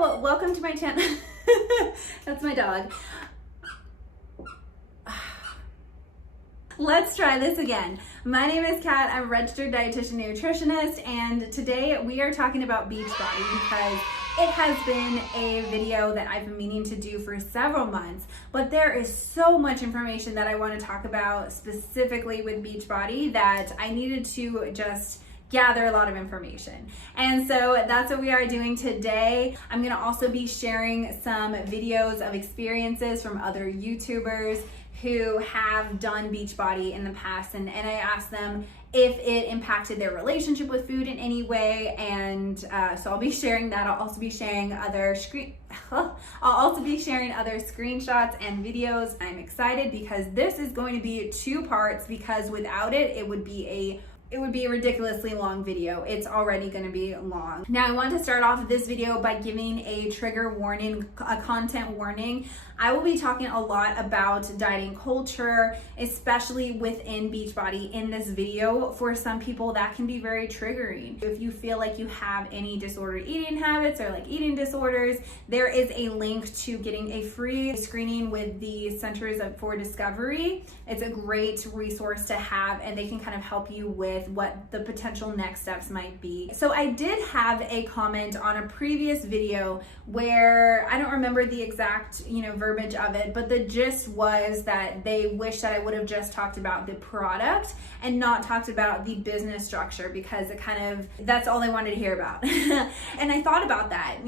Hello, welcome to my channel. That's my dog. Let's try this again. My name is Kat, I'm a registered dietitian nutritionist, and today we are talking about Beachbody because it has been a video that I've been meaning to do for several months, but there is so much information that I want to talk about specifically with Beachbody that I needed to just gather a lot of information. And so that's what we are doing today. I'm gonna also be sharing some videos of experiences from other YouTubers who have done Beachbody in the past, and I asked them if it impacted their relationship with food in any way, and so I'll be sharing that. I'll also be sharing other screenshots and videos. I'm excited because this is going to be 2 parts, because without it, it would be a ridiculously long video. It's already gonna be long. Now, I want to start off this video by giving a trigger warning, a content warning. I will be talking a lot about dieting culture, especially within Beachbody in this video. For some people, that can be very triggering. If you feel like you have any disordered eating habits or like eating disorders, there is a link to getting a free screening with the Centers for Discovery. It's a great resource to have, and they can kind of help you with what the potential next steps might be. So I did have a comment on a previous video where I don't remember the exact, verbiage of it, but the gist was that they wish that I would have just talked about the product and not talked about the business structure, because that's all they wanted to hear about. And I thought about that.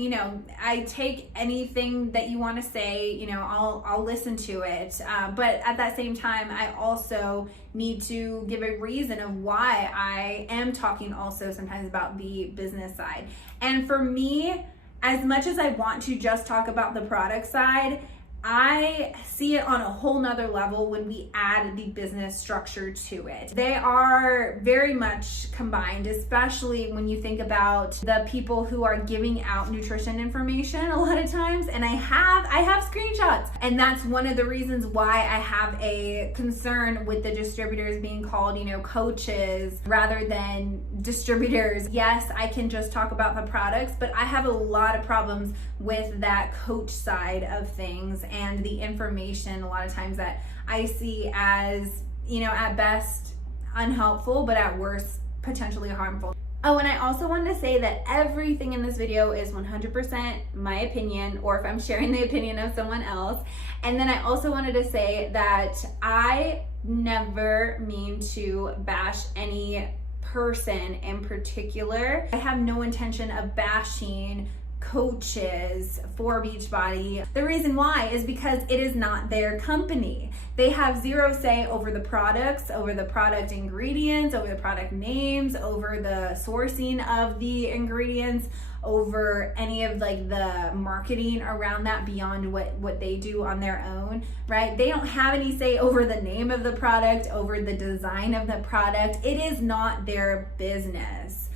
I take anything that you want to say, I'll listen to it. But at that same time, I also need to give a reason of why I am talking also sometimes about the business side. And for me, as much as I want to just talk about the product side, I see it on a whole nother level when we add the business structure to it. They are very much combined, especially when you think about the people who are giving out nutrition information a lot of times. And I have screenshots. And that's one of the reasons why I have a concern with the distributors being called, coaches rather than distributors. Yes, I can just talk about the products, but I have a lot of problems with that coach side of things and the information a lot of times that I see as, at best unhelpful, but at worst potentially harmful. Oh, and I also wanted to say that everything in this video is 100% my opinion, or if I'm sharing the opinion of someone else. And then I also wanted to say that I never mean to bash any person in particular. I have no intention of bashing coaches for Beachbody. The reason why is because it is not their company. They have zero say over the products, over the product ingredients, over the product names, over the sourcing of the ingredients, over any of the marketing around that beyond what they do on their own, right? They don't have any say over the name of the product, over the design of the product. It is not their business.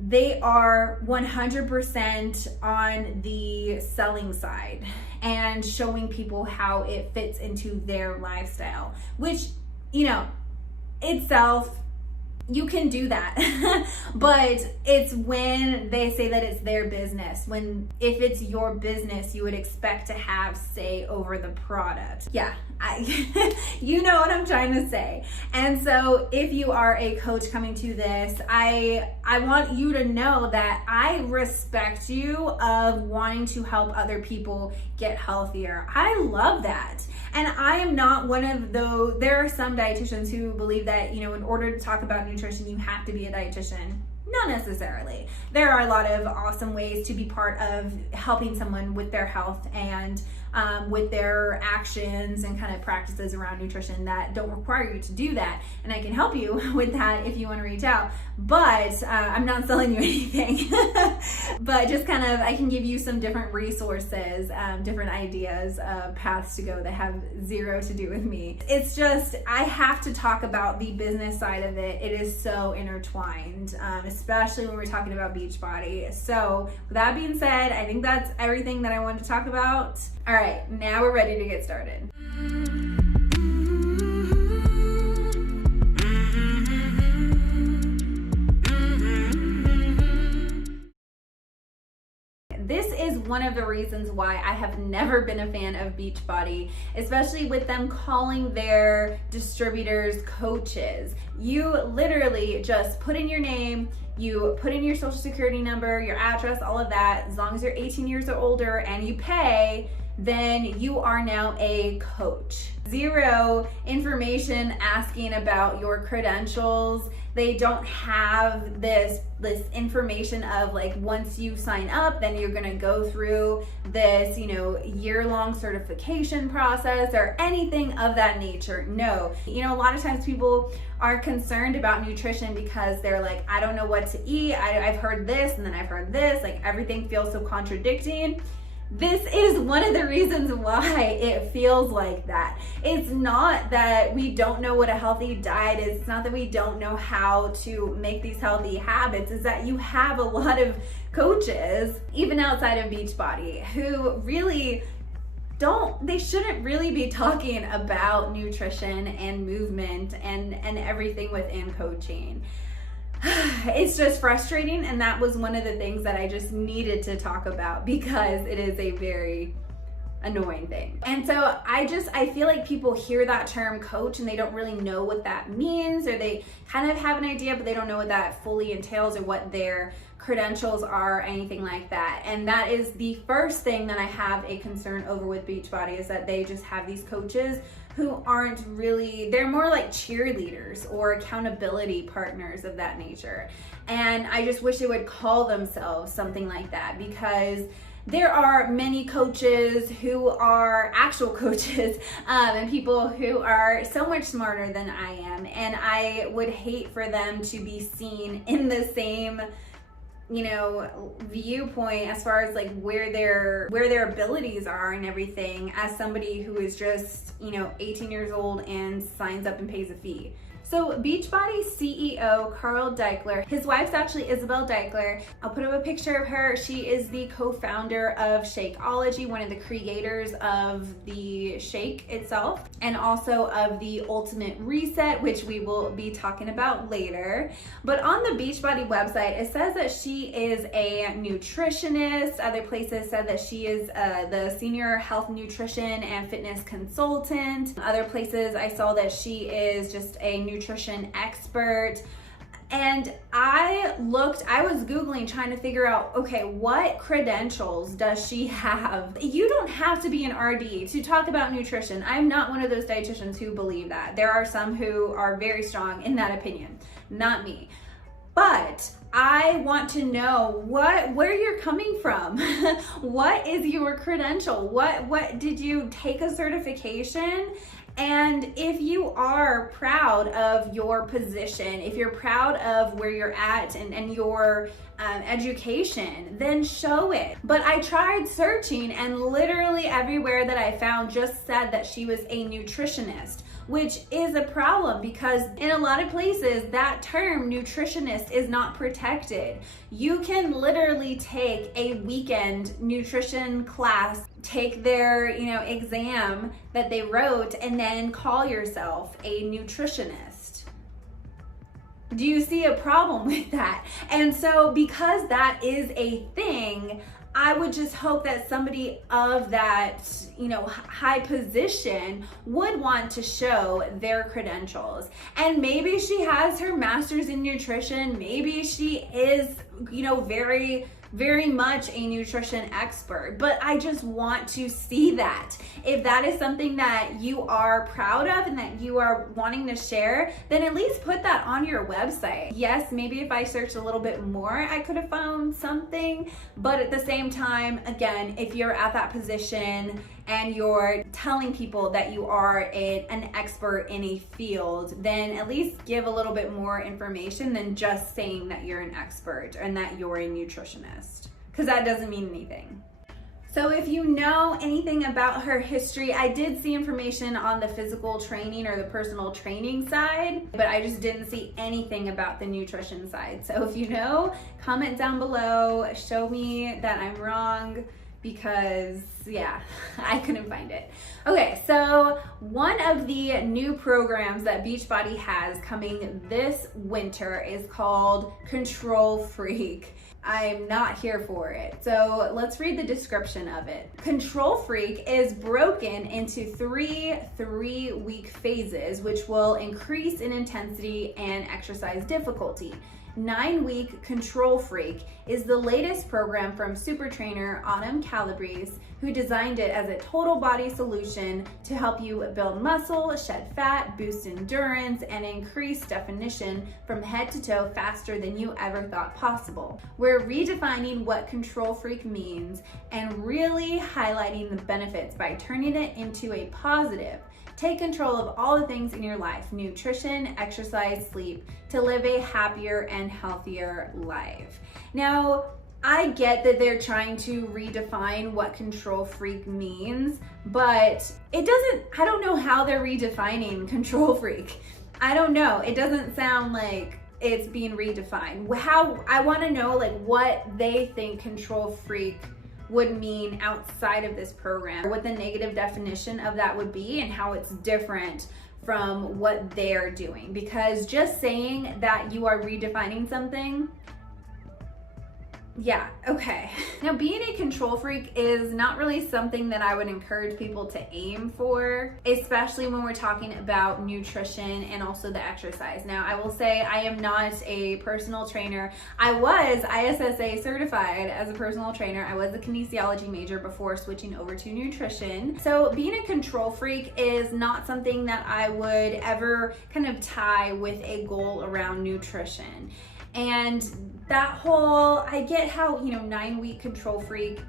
They are 100% on the selling side and showing people how it fits into their lifestyle, which, itself, you can do that. But it's when they say that it's their business. If it's your business, you would expect to have say over the product. Yeah, you know what I'm trying to say. And so if you are a coach coming to this, I want you to know that I respect you of wanting to help other people get healthier. I love that. And I am not one of those. There are some dietitians who believe that, in order to talk about nutrition, you have to be a dietitian. Not necessarily. There are a lot of awesome ways to be part of helping someone with their health and with their actions and kind of practices around nutrition that don't require you to do that. And I can help you with that if you want to reach out. But I'm not selling you anything. But just I can give you some different resources, different ideas, paths to go that have zero to do with me. It's just, I have to talk about the business side of it. It is so intertwined, especially when we're talking about Beachbody. So with that being said, I think that's everything that I wanted to talk about. All right, now we're ready to get started. This is one of the reasons why I have never been a fan of Beachbody, especially with them calling their distributors coaches. You literally just put in your name, you put in your social security number, your address, all of that. As long as you're 18 years or older and you pay, then you are now a coach. Zero information asking about your credentials. They don't have this information of like, once you sign up, then you're gonna go through this, year-long certification process or anything of that nature. No. A lot of times people are concerned about nutrition because they're like, I don't know what to eat. I've heard this and then I've heard this, like everything feels so contradicting. This is one of the reasons why it feels like that. It's not that we don't know what a healthy diet is. It's not that we don't know how to make these healthy habits. It's that you have a lot of coaches, even outside of Beachbody, who really they shouldn't really be talking about nutrition and movement and everything within coaching. It's just frustrating, and that was one of the things that I just needed to talk about because it is a very annoying thing. And so I feel like people hear that term coach and they don't really know what that means, or they kind of have an idea but they don't know what that fully entails or what their credentials are, anything like that. And that is the first thing that I have a concern over with Beachbody, is that they just have these coaches who aren't really, they're more like cheerleaders or accountability partners of that nature. And I just wish they would call themselves something like that, because there are many coaches who are actual coaches and people who are so much smarter than I am. And I would hate for them to be seen in the same viewpoint as far as like where their abilities are and everything, as somebody who is just 18 years old and signs up and pays a fee. So Beachbody CEO Carl Daikeler, his wife's actually Isabel Daikeler. I'll put up a picture of her. She is the co-founder of Shakeology, one of the creators of the shake itself, and also of the Ultimate Reset, which we will be talking about later. But on the Beachbody website, it says that she is a nutritionist. Other places said that she is the senior health nutrition and fitness consultant. Other places I saw that she is just a nutrition expert. And I was Googling trying to figure out, okay, what credentials does she have? You don't have to be an RD to talk about nutrition. I'm not one of those dietitians who believe that. There are some who are very strong in that opinion, not me. But I want to know where you're coming from. What is your credential? What did you take a certification? And if you are proud of your position, if you're proud of where you're at and your education, then show it. But I tried searching, and literally everywhere that I found just said that she was a nutritionist, which is a problem because in a lot of places that term nutritionist is not protected. You can literally take a weekend nutrition class, take their exam that they wrote, and then call yourself a nutritionist. Do you see a problem with that? And so because that is a thing, I would just hope that somebody of that, high position would want to show their credentials. And maybe she has her master's in nutrition. Maybe she is, very, very much a nutrition expert, but I just want to see that. If that is something that you are proud of and that you are wanting to share, then at least put that on your website. Yes, maybe if I searched a little bit more, I could have found something, but at the same time, again, if you're at that position and you're telling people that you are an expert in a field, then at least give a little bit more information than just saying that you're an expert and that you're a nutritionist, because that doesn't mean anything. So if you know anything about her history, I did see information on the physical training or the personal training side, but I just didn't see anything about the nutrition side. So if you know, comment down below, show me that I'm wrong, because I couldn't find it. Okay, so one of the new programs that Beachbody has coming this winter is called Control Freak. I'm not here for it. So let's read the description of it. Control Freak is broken into three-week phases, which will increase in intensity and exercise difficulty. 9-week Control Freak is the latest program from super trainer Autumn Calabrese, who designed it as a total body solution to help you build muscle, shed fat, boost endurance, and increase definition from head to toe faster than you ever thought possible. We're redefining what Control Freak means and really highlighting the benefits by turning it into a positive. Take control of all the things in your life, nutrition, exercise, sleep, to live a happier and healthier life. Now, I get that they're trying to redefine what Control Freak means, but I don't know how they're redefining Control Freak. I don't know. It doesn't sound like it's being redefined. I want to know like what they think Control Freak would mean outside of this program, what the negative definition of that would be and how it's different from what they're doing. Because just saying that you are redefining something, yeah, okay. Now, being a control freak is not really something that I would encourage people to aim for, especially when we're talking about nutrition and also the exercise. Now, I will say I am not a personal trainer. I was ISSA certified as a personal trainer. I was a kinesiology major before switching over to nutrition. So being a control freak is not something that I would ever kind of tie with a goal around nutrition. And that whole, I get how, 9-week control freak,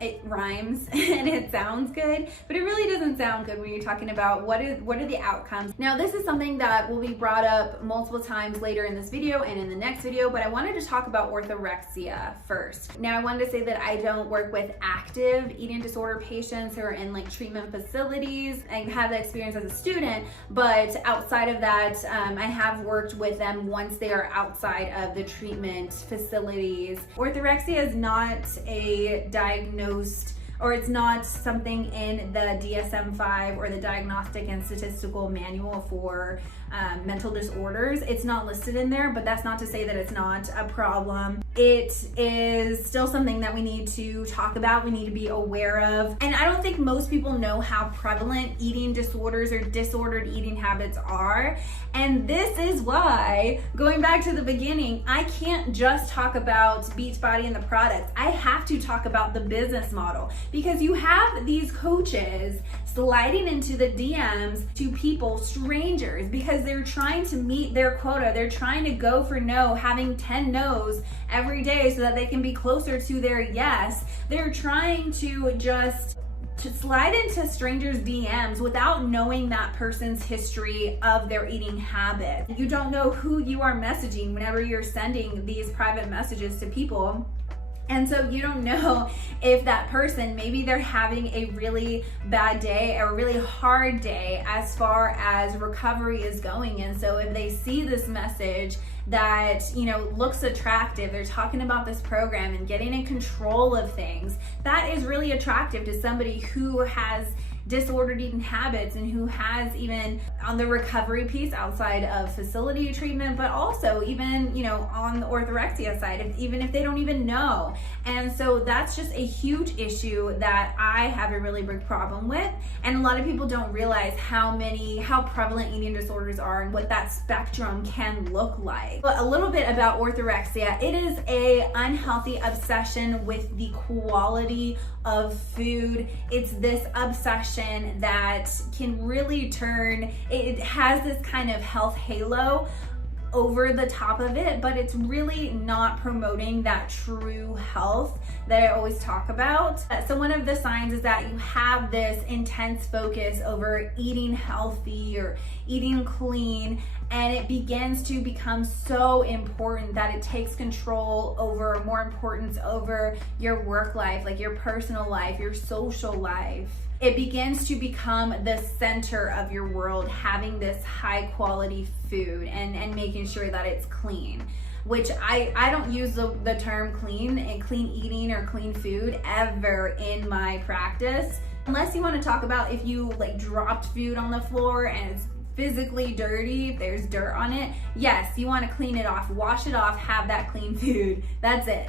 it rhymes and it sounds good, but it really doesn't sound good when you're talking about what are the outcomes. Now, this is something that will be brought up multiple times later in this video and in the next video, but I wanted to talk about orthorexia first. Now, I wanted to say that I don't work with active eating disorder patients who are in like treatment facilities. I have that experience as a student, but outside of that, I have worked with them once they are outside of the treatment facilities. Orthorexia is not a diagnosed, or it's not something in the DSM-5 or the Diagnostic and Statistical Manual for mental disorders. It's not listed in there, but that's not to say that it's not a problem. It is still something that we need to talk about, we need to be aware of. And I don't think most people know how prevalent eating disorders or disordered eating habits are. And this is why, going back to the beginning, I can't just talk about Beachbody and the products. I have to talk about the business model, because you have these coaches sliding into the DMs to people, strangers, because they're trying to meet their quota. They're trying to go for no, having 10 no's every day so that they can be closer to their yes. They're trying to slide into strangers' DMs without knowing that person's history of their eating habit. You don't know who you are messaging whenever you're sending these private messages to people. And so you don't know if that person, maybe they're having a really bad day or a really hard day as far as recovery is going. And so if they see this message that, looks attractive, they're talking about this program and getting in control of things, that is really attractive to somebody who has disordered eating habits and who has even on the recovery piece outside of facility treatment, but also even, on the orthorexia side, even if they don't even know. And so that's just a huge issue that I have a really big problem with. And a lot of people don't realize how prevalent eating disorders are and what that spectrum can look like. But a little bit about orthorexia. It is a unhealthy obsession with the quality of food. It's this obsession that can really it has this kind of health halo over the top of it, but it's really not promoting that true health that I always talk about. So one of the signs is that you have this intense focus over eating healthy or eating clean, and it begins to become so important that it takes more importance over your work life, like your personal life, your social life. It begins to become the center of your world, having this high quality food and making sure that it's clean, which I don't use the term clean and clean eating or clean food ever in my practice, unless you want to talk about if you like dropped food on the floor and it's physically dirty, if there's dirt on it, yes, you want to clean it off, wash it off, have that clean food. That's it.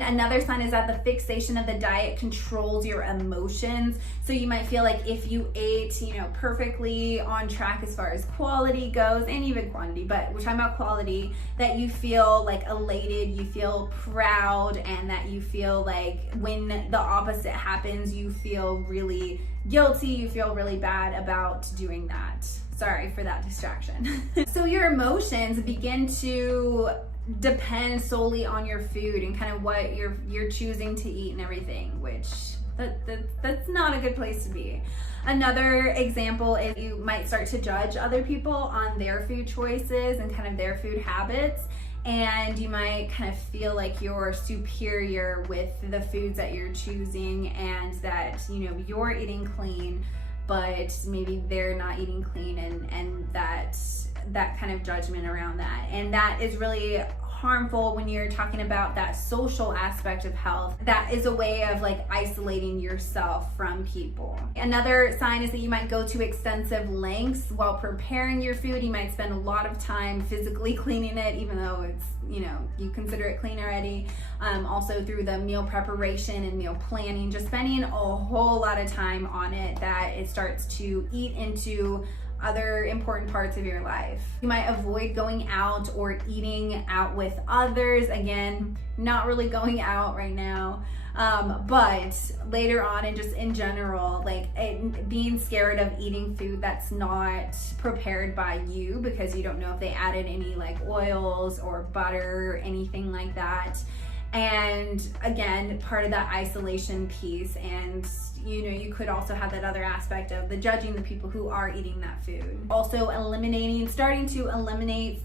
Another sign is that the fixation of the diet controls your emotions. So you might feel like if you ate, perfectly on track as far as quality goes, and even quantity, but we're talking about quality, that you feel like elated, you feel proud, and that you feel like when the opposite happens, you feel really guilty, you feel really bad about doing that. Sorry for that distraction. So your emotions begin to depend solely on your food and kind of what you're choosing to eat and everything, which that's not a good place to be. Another example is you might start to judge other people on their food choices and kind of their food habits. And you might kind of feel like you're superior with the foods that you're choosing, and that, you're eating clean, but maybe they're not eating clean, and that kind of judgment around that. And that is really harmful when you're talking about that social aspect of health. That is a way of like isolating yourself from people. Another sign is that you might go to extensive lengths while preparing your food. You might spend a lot of time physically cleaning it, even though it's, you consider it clean already. Also through the meal preparation and meal planning, just spending a whole lot of time on it, that it starts to eat into other important parts of your life. You might avoid going out or eating out with others. Again, not really going out right now, but later on, and just in general, like being scared of eating food that's not prepared by you, because you don't know if they added any like oils or butter or anything like that. And again, part of that isolation piece. And you could also have that other aspect of the judging the people who are eating that food. Also starting to eliminate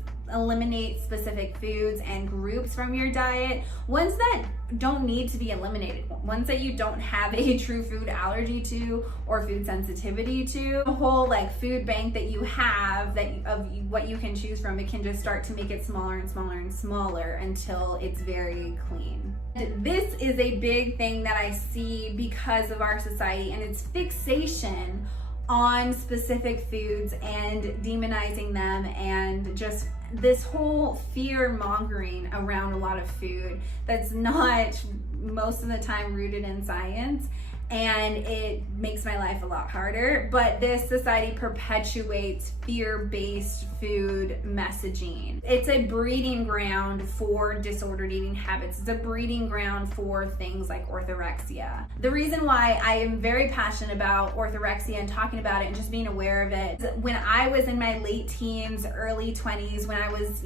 specific foods and groups from your diet, ones that don't need to be eliminated, ones that you don't have a true food allergy to or food sensitivity to. The whole like food bank that you have of what you can choose from, it can just start to make it smaller and smaller and smaller until it's very clean. This is a big thing that I see because of our society, and it's fixation on specific foods and demonizing them, and just this whole fear mongering around a lot of food that's not most of the time rooted in science. And it makes my life a lot harder. But this society perpetuates fear-based food messaging. It's a breeding ground for disordered eating habits. It's a breeding ground for things like orthorexia. The reason why I am very passionate about orthorexia and talking about it and just being aware of it, when I was in my late teens, early 20s, when I was,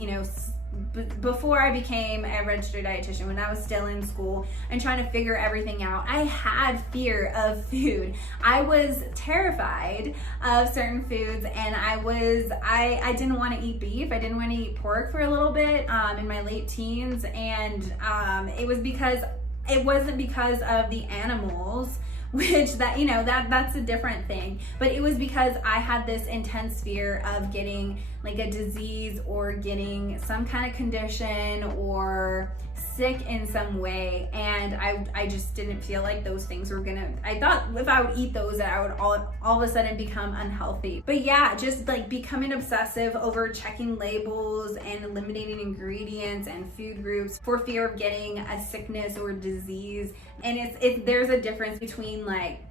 before I became a registered dietitian, when I was still in school and trying to figure everything out, I had fear of food. I was terrified of certain foods, and I didn't want to eat beef. I didn't want to eat pork for a little bit in my late teens, and it wasn't because of the animals, which that's a different thing, but it was because I had this intense fear of getting like a disease or getting some kind of condition or sick in some way, and I just didn't feel like those things were I thought if I would eat those, that I would all of a sudden become unhealthy. But yeah, just like becoming obsessive over checking labels and eliminating ingredients and food groups for fear of getting a sickness or disease. And there's a difference between like,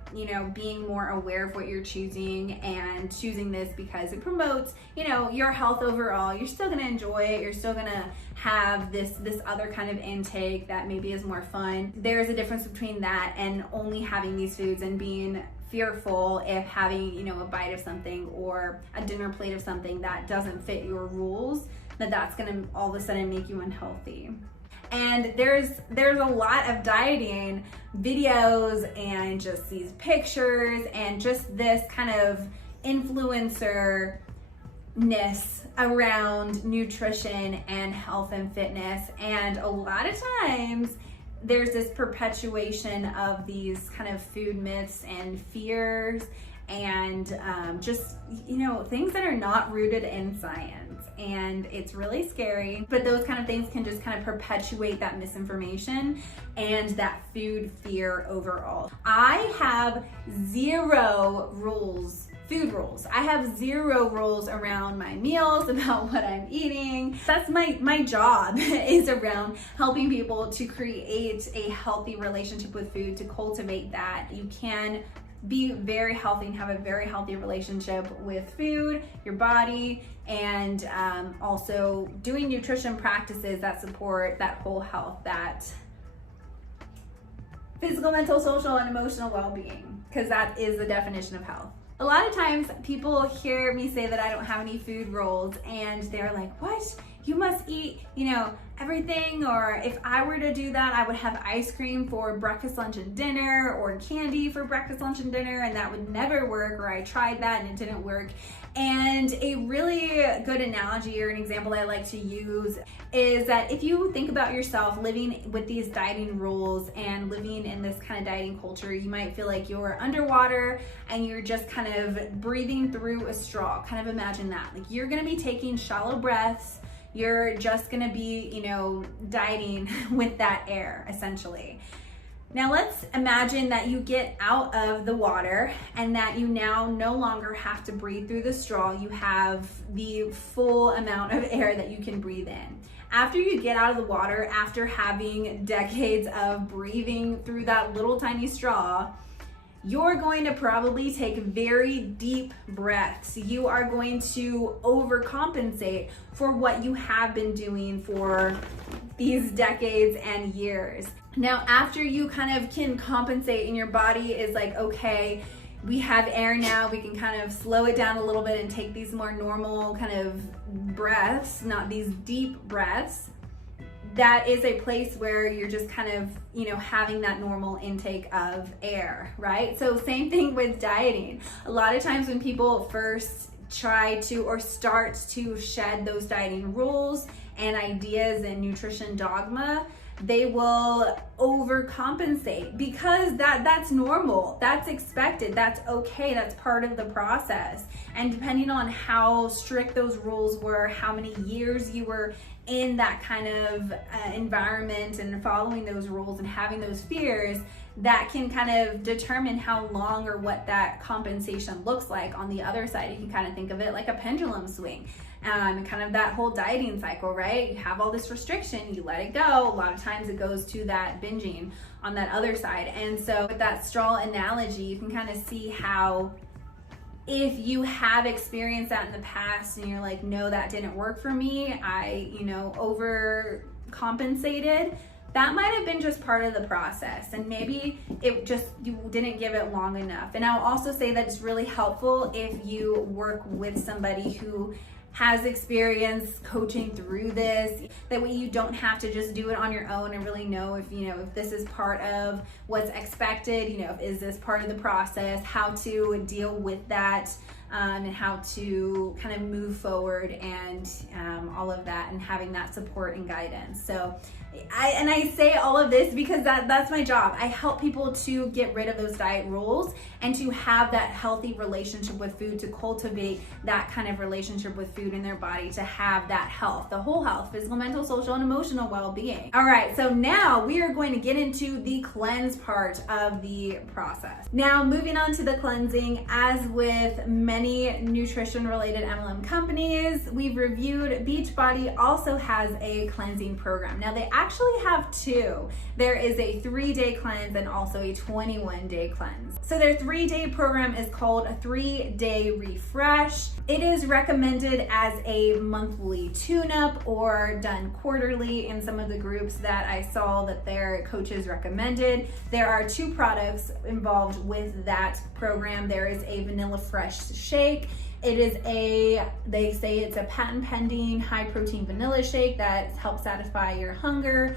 being more aware of what you're choosing and choosing this because it promotes, your health overall. You're still gonna enjoy it. You're still gonna have this other kind of intake that maybe is more fun. There's a difference between that and only having these foods and being fearful if having, a bite of something or a dinner plate of something that doesn't fit your rules, that's gonna all of a sudden make you unhealthy. And there's a lot of dieting videos and just these pictures and just this kind of influencer-ness around nutrition and health and fitness. And a lot of times there's this perpetuation of these kind of food myths and fears and just, things that are not rooted in science. And it's really scary, but those kind of things can just kind of perpetuate that misinformation and that food fear overall. I have zero rules food rules. I have zero rules around my meals, about what I'm eating. That's my job is around helping people to create a healthy relationship with food, to cultivate that. You can be very healthy and have a very healthy relationship with food, your body, and also doing nutrition practices that support that whole health, that physical, mental, social, and emotional well-being, because that is the definition of health. A lot of times people hear me say that I don't have any food rules and they're like, what? You must eat, everything, or if I were to do that, I would have ice cream for breakfast, lunch, and dinner, or candy for breakfast, lunch, and dinner, and that would never work, or I tried that and it didn't work. And a really good analogy or an example I like to use is that if you think about yourself living with these dieting rules and living in this kind of dieting culture, you might feel like you're underwater and you're just kind of breathing through a straw. Kind of imagine that. Like you're gonna be taking shallow breaths. You're just gonna be, dieting with that air, essentially. Now let's imagine that you get out of the water and that you now no longer have to breathe through the straw. You have the full amount of air that you can breathe in. After you get out of the water, after having decades of breathing through that little tiny straw, you're going to probably take very deep breaths. You are going to overcompensate for what you have been doing for these decades and years. Now, after you kind of can compensate and your body is like, okay, we have air now, we can kind of slow it down a little bit and take these more normal kind of breaths, not these deep breaths. That is a place where you're just kind of, having that normal intake of air, right? So same thing with dieting. A lot of times when people first try to or start to shed those dieting rules and ideas and nutrition dogma, they will overcompensate because that's normal, that's expected, that's okay, that's part of the process. And depending on how strict those rules were, how many years you were in that kind of environment and following those rules and having those fears, that can kind of determine how long or what that compensation looks like on the other side. You can kind of think of it like a pendulum swing. Kind of that whole dieting cycle, right? You have all this restriction, you let it go. A lot of times it goes to that binging on that other side. And so with that straw analogy, you can kind of see how if you have experienced that in the past and you're like, no, that didn't work for me, I, overcompensated, that might have been just part of the process, and maybe it just, you didn't give it long enough. And I'll also say that it's really helpful if you work with somebody who has experience coaching through this. That way you don't have to just do it on your own and really know if, if this is part of what's expected, is this part of the process, how to deal with that, and how to kind of move forward and all of that, and having that support and guidance. So I say all of this because that's my job. I help people to get rid of those diet rules and to have that healthy relationship with food, to cultivate that kind of relationship with food in their body, to have that health, the whole health, physical, mental, social, and emotional well-being. All right, so now we are going to get into the cleanse part of the process. Now, moving on to the cleansing, as with many nutrition-related MLM companies we've reviewed, Beachbody also has a cleansing program. Now, they actually have two. There is a 3-day cleanse and also a 21-day cleanse. So their 3-day program is called a 3-day refresh. It is recommended as a monthly tune-up or done quarterly in some of the groups that I saw that their coaches recommended. There are 2 products involved with that program. There is a vanilla fresh shake. It is they say it's a patent pending high protein vanilla shake that helps satisfy your hunger.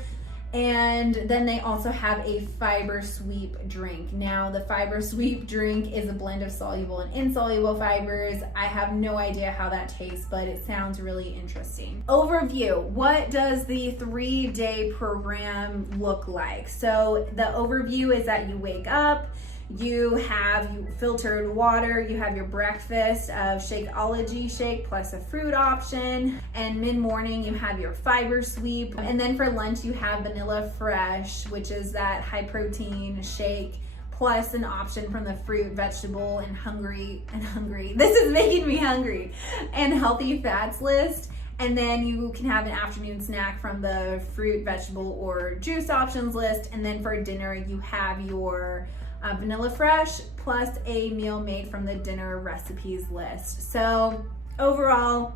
And then they also have a fiber sweep drink. Now, the fiber sweep drink is a blend of soluble and insoluble fibers. I have no idea how that tastes, but it sounds really interesting. Overview, what does the 3-day program look like? So the overview is that you wake up, you have filtered water, you have your breakfast of Shakeology shake plus a fruit option, and mid-morning you have your fiber sweep, and then for lunch you have vanilla fresh, which is that high protein shake plus an option from the fruit, vegetable, and this is making me hungry, and healthy fats list. And then you can have an afternoon snack from the fruit, vegetable, or juice options list. And then for dinner, you have your Vanilla Fresh plus a meal made from the dinner recipes list. So overall,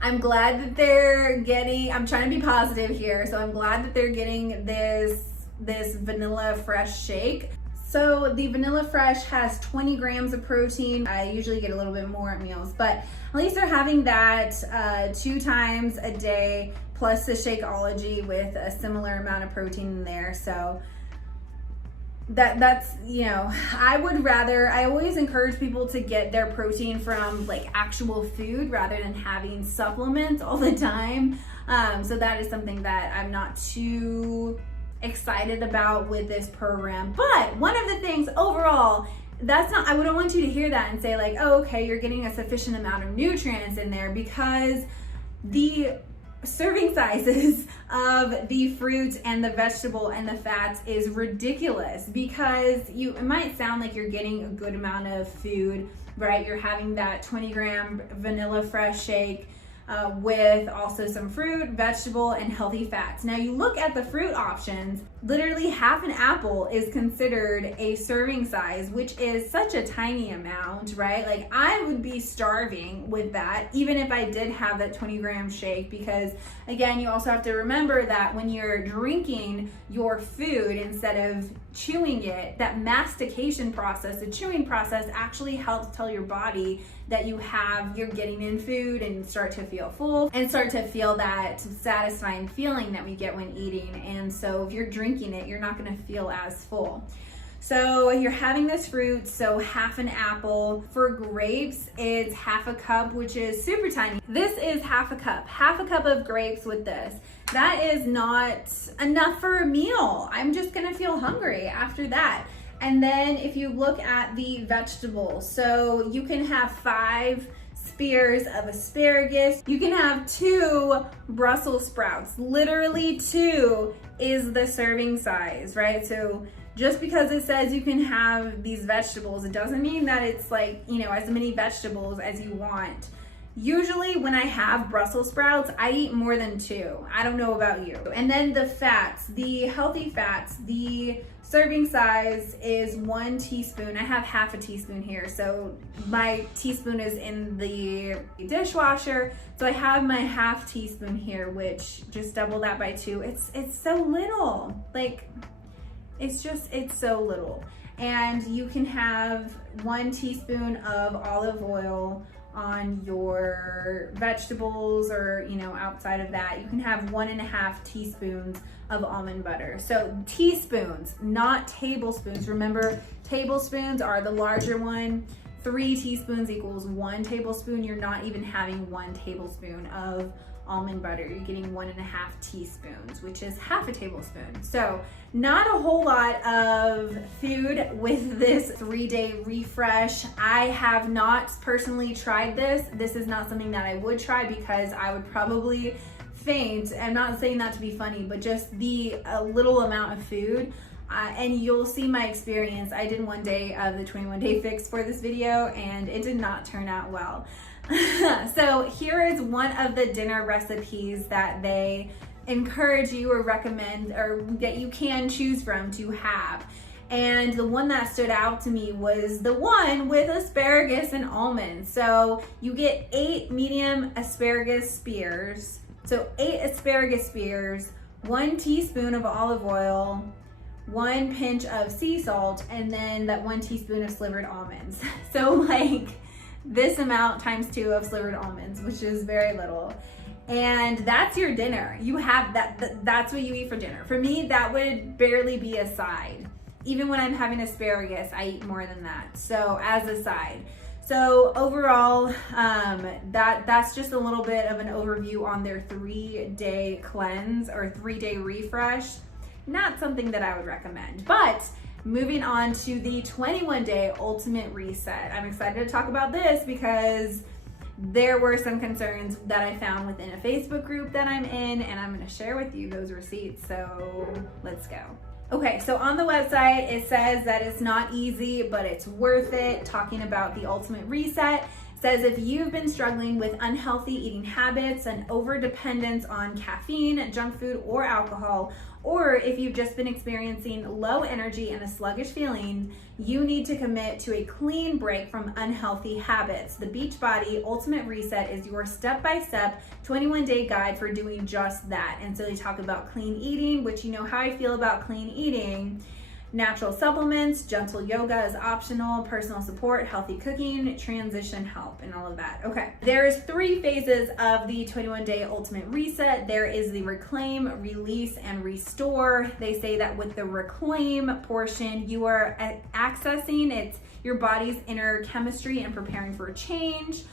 I'm glad that they're getting, I'm trying to be positive here, so I'm glad that they're getting this Vanilla Fresh shake. So the Vanilla Fresh has 20 grams of protein. I usually get a little bit more at meals, but at least they're having that 2 times a day, plus the Shakeology with a similar amount of protein in there. So that's, you know, I always encourage people to get their protein from like actual food rather than having supplements all the time. So that is something that I'm not too excited about with this program. But one of the things overall, I wouldn't want you to hear that and say like, oh, okay, you're getting a sufficient amount of nutrients in there, because the serving sizes of the fruits and the vegetable and the fats is ridiculous, because it might sound like you're getting a good amount of food, right? You're having that 20-gram Vanilla Fresh shake with also some fruit, vegetable, and healthy fats. Now you look at the fruit options, literally half an apple is considered a serving size, which is such a tiny amount, right? Like I would be starving with that, even if I did have that 20-gram shake, because again, you also have to remember that when you're drinking your food instead of chewing it, that mastication process, the chewing process actually helps tell your body that you're getting in food and start to feel full and start to feel that satisfying feeling that we get when eating. And so if you're drinking it, you're not going to feel as full. So you're having this fruit, so half an apple. For grapes, it's half a cup, which is super tiny. This is half a cup of grapes with this. That is not enough for a meal. I'm just gonna feel hungry after that. And then if you look at the vegetables, so you can have 5 spears of asparagus. You can have 2 Brussels sprouts. Literally 2 is the serving size, right? So just because it says you can have these vegetables, it doesn't mean that it's like, you know, as many vegetables as you want. Usually when I have Brussels sprouts, I eat more than 2. I don't know about you. And then the fats, the healthy fats, the serving size is 1 teaspoon. I have half a teaspoon here. So my teaspoon is in the dishwasher. So I have my half teaspoon here, which just double that by 2. It's so little. Like, it's so little. And you can have 1 teaspoon of olive oil on your vegetables, or, you know, outside of that, you can have 1.5 teaspoons of almond butter. So teaspoons, not tablespoons. Remember, tablespoons are the larger one. 3 teaspoons equals 1 tablespoon. You're not even having 1 tablespoon of almond butter. You're getting 1.5 teaspoons, which is half a tablespoon. So not a whole lot of food with this 3-day refresh. I have not personally tried this. This is not something that I would try, because I would probably faint. I'm not saying that to be funny, but just the little amount of food. And you'll see my experience. I did 1 day of the 21-day fix for this video, and it did not turn out well. So here is one of the dinner recipes that they encourage you or recommend, or that you can choose from to have. And the one that stood out to me was the one with asparagus and almonds. So you get 8 medium asparagus spears. So 8 asparagus spears, 1 teaspoon of olive oil, 1 pinch of sea salt, and then that 1 teaspoon of slivered almonds. So like this amount times 2 of slivered almonds, which is very little. And that's your dinner. You have that's what you eat for dinner. For me, that would barely be a side. Even when I'm having asparagus, I eat more than that. So as a side. So overall, that's just a little bit of an overview on their 3-day cleanse or 3-day refresh. Not something that I would recommend, but moving on to the 21-day ultimate reset. I'm excited to talk about this because there were some concerns that I found within a Facebook group that I'm in, and I'm going to share with you those receipts. So let's go. Okay, so on the website, it says that it's not easy, but it's worth it. Talking about the ultimate reset. Says if you've been struggling with unhealthy eating habits and over-dependence on caffeine, junk food, or alcohol, or if you've just been experiencing low energy and a sluggish feeling, you need to commit to a clean break from unhealthy habits. The Beachbody Ultimate Reset is your step-by-step 21-day guide for doing just that. And so they talk about clean eating, which you know how I feel about clean eating. Natural supplements, gentle yoga is optional, personal support, healthy cooking, transition help, and all of that. Okay, there's 3 phases of the 21-day ultimate reset. There is the reclaim, release, and restore. They say that with the reclaim portion, you are accessing your body's inner chemistry and preparing for a change.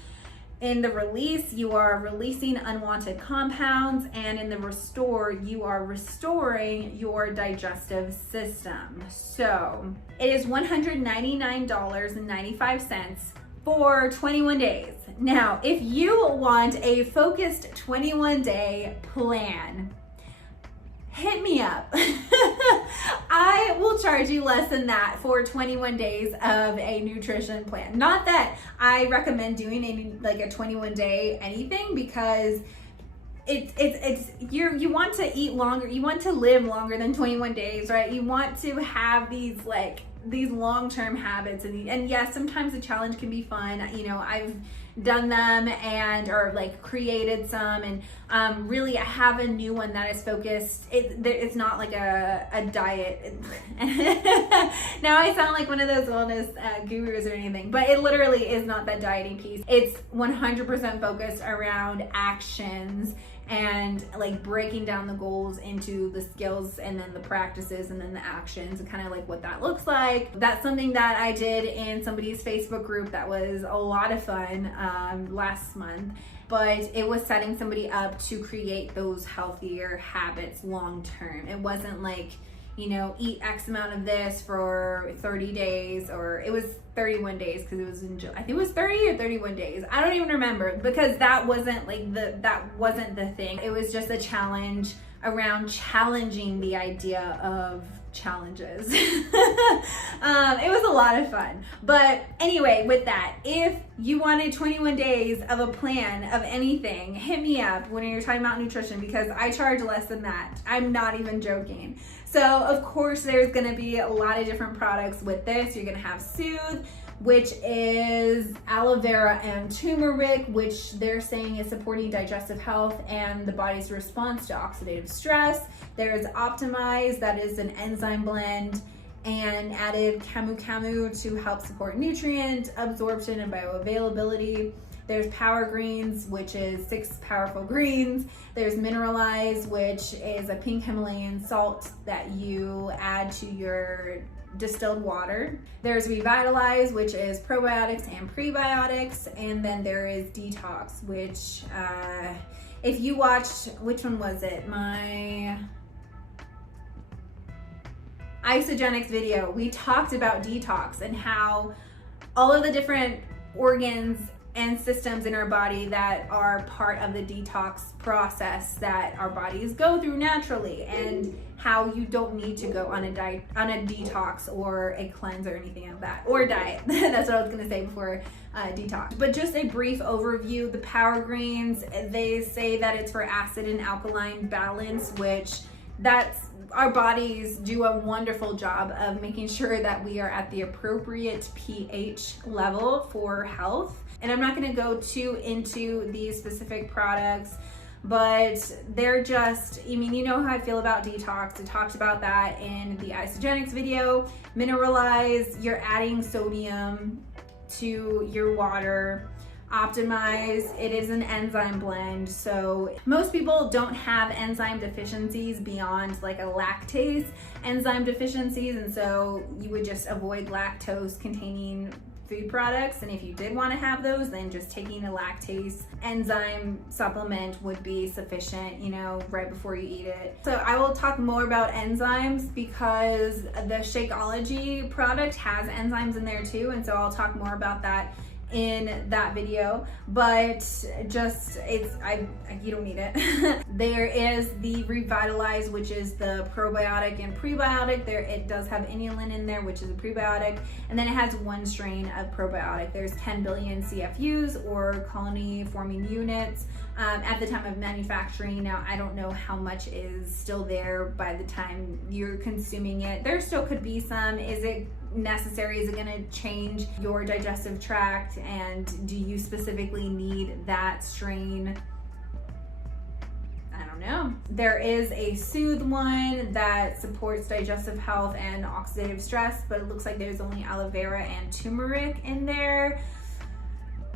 In the release, you are releasing unwanted compounds, and in the restore, you are restoring your digestive system. So it is $199.95 for 21 days. Now, if you want a focused 21-day plan, hit me up. I will charge you less than that for 21 days of a nutrition plan. Not that I recommend doing a 21-day anything, because you want to eat longer, you want to live longer than 21 days, right? You want to have these long-term habits, and yes, sometimes the challenge can be fun. You know, I've done them or created some, and really I have a new one that is focused. It's not like a diet. Now I sound like one of those wellness gurus or anything, but it literally is not that dieting piece. It's 100% focused around actions and breaking down the goals into the skills and then the practices and then the actions and kind of what that looks like. That's something that I did in somebody's Facebook group that was a lot of fun last month, but it was setting somebody up to create those healthier habits long term. It wasn't eat X amount of this for 30 days, or it was 31 days because it was in July. I think it was 30 or 31 days. I don't even remember, because that wasn't the thing. It was just a challenge around challenging the idea of challenges. It was a lot of fun. But anyway, with that, if you wanted 21 days of a plan of anything, hit me up when you're talking about nutrition, because I charge less than that. I'm not even joking. So of course there's gonna be a lot of different products with this. You're gonna have Soothe, which is aloe vera and turmeric, which they're saying is supporting digestive health and the body's response to oxidative stress. There's Optimize, that is an enzyme blend, and added camu to help support nutrient absorption and bioavailability. There's Power Greens, which is 6 powerful greens. There's Mineralize, which is a pink Himalayan salt that you add to your distilled water. There's Revitalize, which is probiotics and prebiotics. And then there is Detox, which if you watched, which one was it? My Isogenics video, we talked about detox and how all of the different organs and systems in our body that are part of the detox process that our bodies go through naturally, and how you don't need to go on a detox or a cleanse or anything like that, or diet. That's what I was gonna say before detox. But just a brief overview, the Power Greens, they say that it's for acid and alkaline balance, which our bodies do a wonderful job of making sure that we are at the appropriate pH level for health. And I'm not going to go too into these specific products, but they're just, you know how I feel about detox. I talked about that in the Isogenics video. Mineralize, you're adding sodium to your water. Optimize, it is an enzyme blend. So most people don't have enzyme deficiencies beyond a lactase enzyme deficiencies, and so you would just avoid lactose containing food products. And if you did want to have those, then just taking a lactase enzyme supplement would be sufficient, right before you eat it. So I will talk more about enzymes because the Shakeology product has enzymes in there too, and so I'll talk more about that in that video, but just you don't need it. There is the Revitalize, which is the probiotic and prebiotic. It does have inulin in there, which is a prebiotic, and then it has one strain of probiotic. There's 10 billion CFUs, or colony forming units, at the time of manufacturing. Now, I don't know how much is still there by the time you're consuming it. There still could be some. Is it necessary? Is it going to change your digestive tract? And do you specifically need that strain? I don't know. There is a Soothe one that supports digestive health and oxidative stress, but it looks like there's only aloe vera and turmeric in there.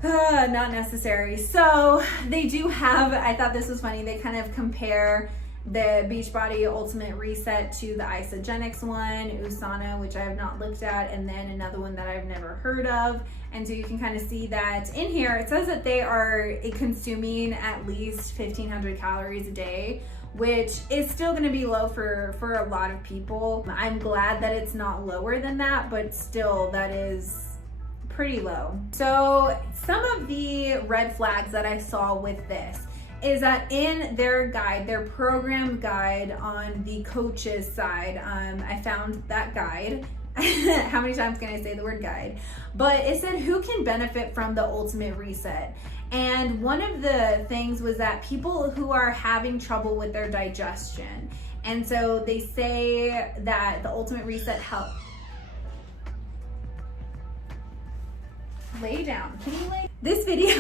Not necessary. So they do have, I thought this was funny, they kind of compare the Beachbody Ultimate Reset to the Isogenics one, Usana, which I have not looked at, and then another one that I've never heard of. And so you can kind of see that in here, it says that they are consuming at least 1,500 calories a day, which is still going to be low for a lot of people. I'm glad that it's not lower than that, but still that is pretty low. So some of the red flags that I saw with this is that in their guide, their program guide on the coach's side, I found that guide. How many times can I say the word guide? But it said who can benefit from the Ultimate Reset. And one of the things was that people who are having trouble with their digestion. And so they say that the Ultimate Reset helps. Lay down. Can you lay? This video,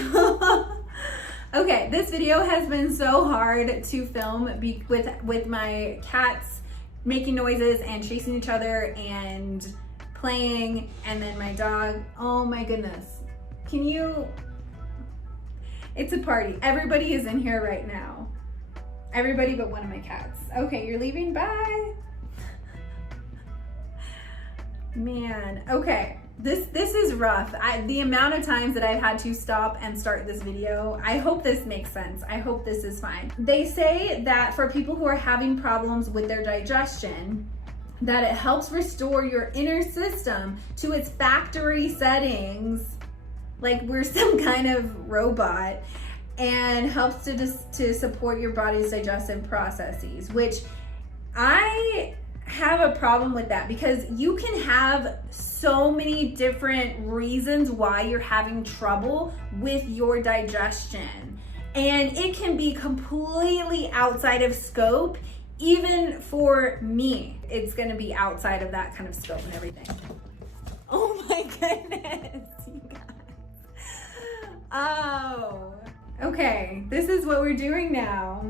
okay, this video has been so hard to film with my cats making noises and chasing each other and playing, and then my dog. Oh my goodness. Can you? It's a party. Everybody is in here right now. Everybody but one of my cats. Okay, you're leaving. Bye. Man, okay. This is rough. The amount of times that I've had to stop and start this video, I hope this makes sense. I hope this is fine. They say that for people who are having problems with their digestion, that it helps restore your inner system to its factory settings, like we're some kind of robot, and helps to support your body's digestive processes, which I have a problem with that, because you can have so many different reasons why you're having trouble with your digestion, and it can be completely outside of scope. Even for me, it's going to be outside of that kind of scope and everything. Oh my goodness, you guys. Oh, okay, this is what we're doing now.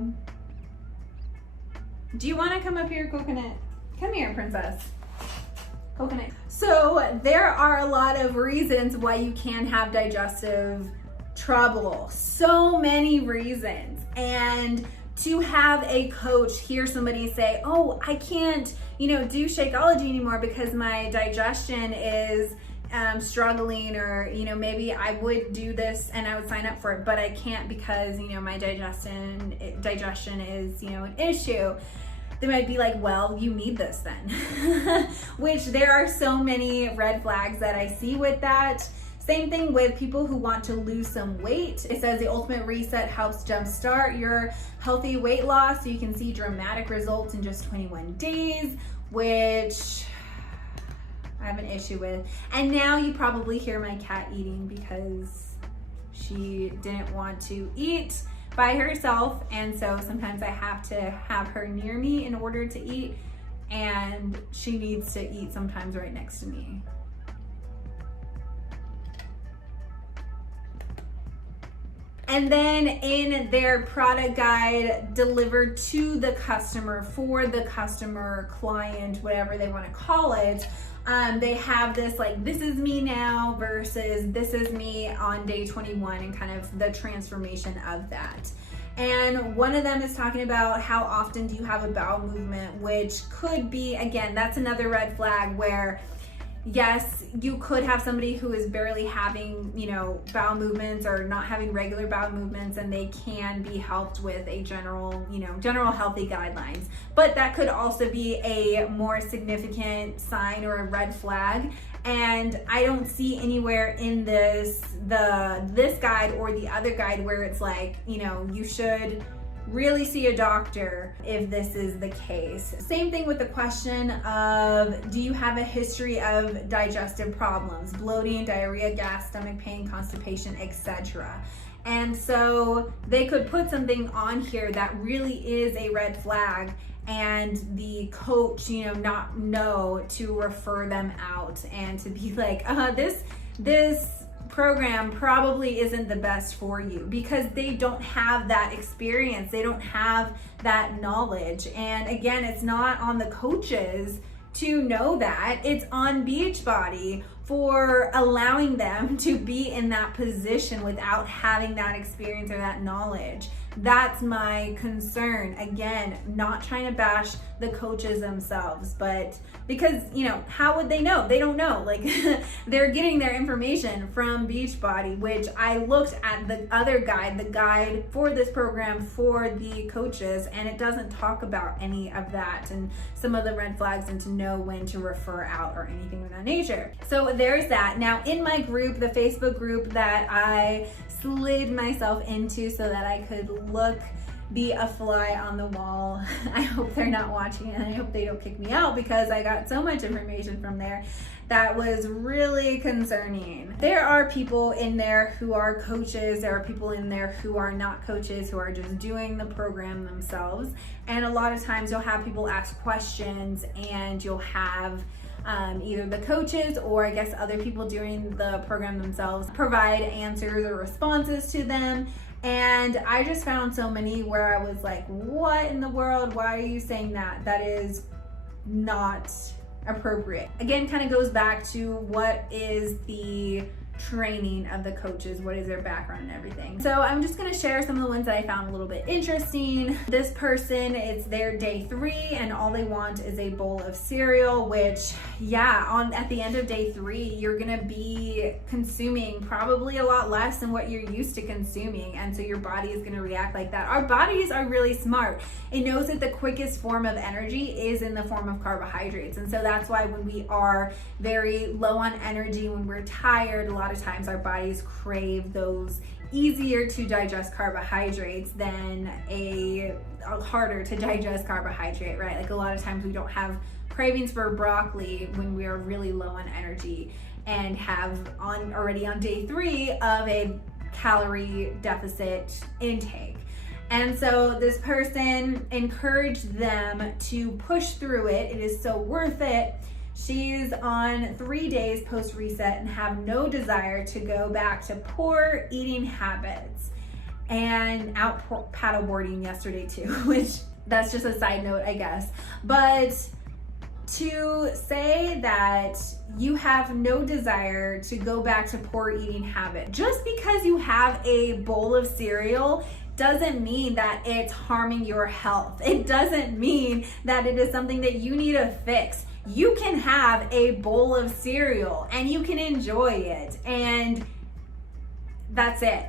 Do you want to come up here, Coconut? Come here, princess. Coconut. So there are a lot of reasons why you can have digestive trouble. So many reasons. And to have a coach hear somebody say, oh, I can't, do Shakeology anymore because my digestion is struggling, or, maybe I would do this and I would sign up for it, but I can't because, my digestion is, an issue. They might be like, well, you need this then. Which there are so many red flags that I see with that. Same thing with people who want to lose some weight. It says the Ultimate Reset helps jumpstart your healthy weight loss, so you can see dramatic results in just 21 days, which I have an issue with. And now you probably hear my cat eating because she didn't want to eat by herself, and so sometimes I have to have her near me in order to eat, and she needs to eat sometimes right next to me. And then in their product guide delivered to the customer, for the customer, client, whatever they want to call it, they have this like, this is me now versus this is me on day 21, and kind of the transformation of that. And one of them is talking about how often do you have a bowel movement, which could be, again, that's another red flag where yes, you could have somebody who is barely having, bowel movements or not having regular bowel movements, and they can be helped with a general healthy guidelines. But that could also be a more significant sign or a red flag. And I don't see anywhere in this guide or the other guide where it's like, you should really see a doctor if this is the case. Same thing with the question of, do you have a history of digestive problems, bloating, diarrhea, gas, stomach pain, constipation, etc. And so they could put something on here that really is a red flag, and the coach, not know to refer them out and to be like, this program probably isn't the best for you, because they don't have that experience, they don't have that knowledge. And again, it's not on the coaches to know that, it's on Beachbody for allowing them to be in that position without having that experience or that knowledge. That's my concern. Again, not trying to bash the coaches themselves, but because, how would they know? They don't know. Like, they're getting their information from Beachbody, which I looked at the other guide, the guide for this program for the coaches, and it doesn't talk about any of that and some of the red flags and to know when to refer out or anything of that nature. So there's that. Now, in my group, the Facebook group that I slid myself into so that I could be a fly on the wall. I hope they're not watching, and I hope they don't kick me out, because I got so much information from there that was really concerning. There are people in there who are coaches, there are people in there who are not coaches, who are just doing the program themselves. And a lot of times you'll have people ask questions, and you'll have either the coaches or I guess other people doing the program themselves provide answers or responses to them. And I just found so many where I was like, what in the world? Why are you saying that? That is not appropriate. Again, kind of goes back to what is the training of the coaches, what is their background and everything. So I'm just going to share some of the ones that I found a little bit interesting. This person, it's their day 3 and all they want is a bowl of cereal, which at the end of day 3 you're going to be consuming probably a lot less than what you're used to consuming, and so your body is going to react like that. Our bodies are really smart. It knows that the quickest form of energy is in the form of carbohydrates, and so that's why when we are very low on energy, when we're tired, a lot of times our bodies crave those easier to digest carbohydrates than a harder to digest carbohydrate, right? Like a lot of times we don't have cravings for broccoli when we are really low on energy and have already on day 3 of a calorie deficit intake. And so this person encouraged them to push through it. It is so worth it. She's on 3 days post reset and have no desire to go back to poor eating habits, and out paddleboarding yesterday too, which that's just a side note, I guess. But to say that you have no desire to go back to poor eating habit, just because you have a bowl of cereal doesn't mean that it's harming your health. It doesn't mean that it is something that you need to fix. You can have a bowl of cereal and you can enjoy it, and that's it.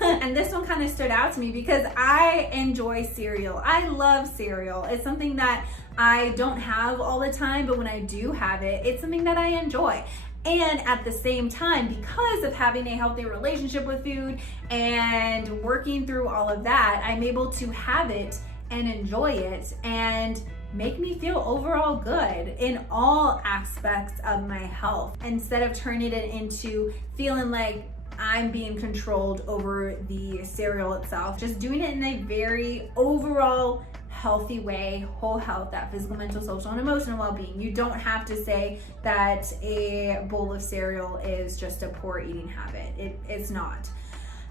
And this one kind of stood out to me because I enjoy cereal. I love cereal. It's something that I don't have all the time, but when I do have it, it's something that I enjoy. And at the same time, because of having a healthy relationship with food and working through all of that, I'm able to have it and enjoy it and make me feel overall good in all aspects of my health, instead of turning it into feeling like I'm being controlled over the cereal itself. Just doing it in a very overall healthy way, whole health, that physical, mental, social, and emotional well-being. You don't have to say that a bowl of cereal is just a poor eating habit. It's not.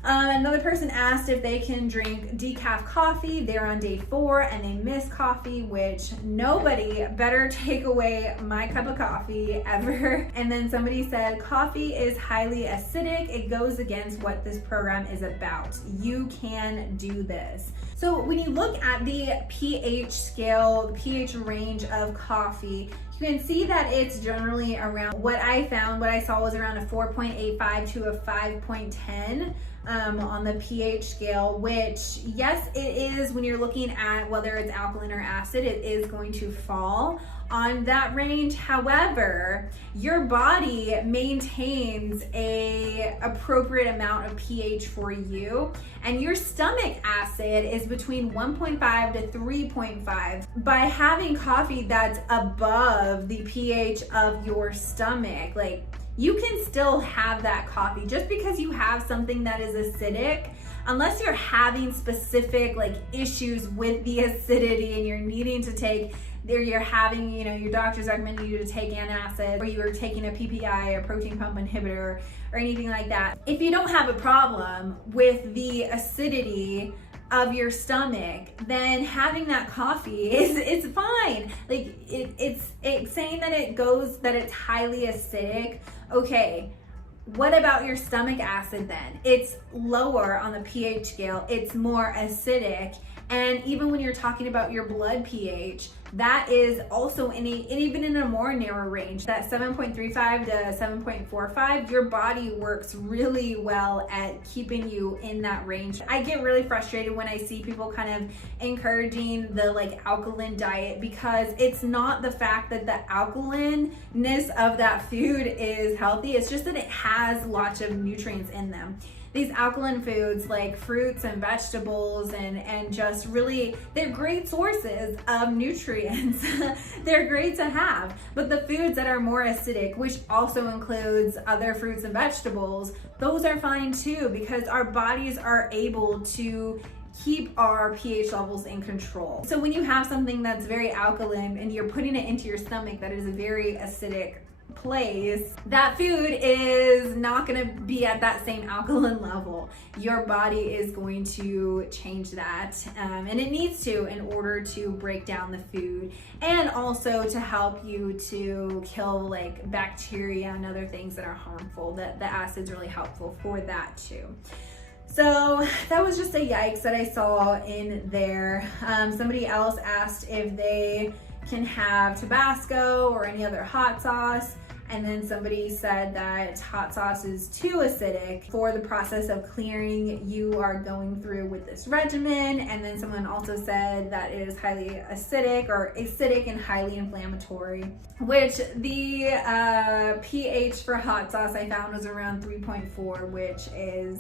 Another person asked if they can drink decaf coffee. They're on day 4 and they miss coffee, which nobody better take away my cup of coffee ever. And then somebody said, coffee is highly acidic. It goes against what this program is about. You can do this. So when you look at the pH scale, the pH range of coffee, you You can see that it's generally around, what I saw was around a 4.85 to a 5.10 on the pH scale, which, yes, it is, when you're looking at whether it's alkaline or acid, it is going to fall on that range. However, your body maintains a appropriate amount of pH for you, and your stomach acid is between 1.5 to 3.5. By having coffee that's above the pH of your stomach, like, you can still have that coffee. Just because you have something that is acidic, unless you're having specific like issues with the acidity and you're needing to take, you're having, you know, your doctor's recommending you to take antacid, or you're taking a PPI or protein pump inhibitor or anything like that. If you don't have a problem with the acidity of your stomach, then having that coffee it's fine. Like, it's saying that it's highly acidic. Okay, what about your stomach acid then? It's lower on the pH scale, it's more acidic. And even when you're talking about your blood pH, that is also even in a more narrow range, that 7.35 to 7.45, your body works really well at keeping you in that range. I get really frustrated when I see people kind of encouraging the like alkaline diet, because it's not the fact that the alkalinness of that food is healthy, it's just that it has lots of nutrients in them. These alkaline foods like fruits and vegetables and just really, they're great sources of nutrients. They're great to have. But the foods that are more acidic, which also includes other fruits and vegetables, those are fine too, because our bodies are able to keep our pH levels in control. So when you have something that's very alkaline and you're putting it into your stomach that is a very acidic place, that food is not going to be at that same alkaline level. Your body is going to change that, and it needs to, in order to break down the food, and also to help you to kill like bacteria and other things that are harmful. That the acid's really helpful for that too. So that was just a yikes that I saw in there. Somebody else asked if they can have Tabasco or any other hot sauce. And then somebody said that hot sauce is too acidic for the process of clearing you are going through with this regimen. And then someone also said that it is highly acidic, or acidic and highly inflammatory, which the pH for hot sauce I found was around 3.4, which is,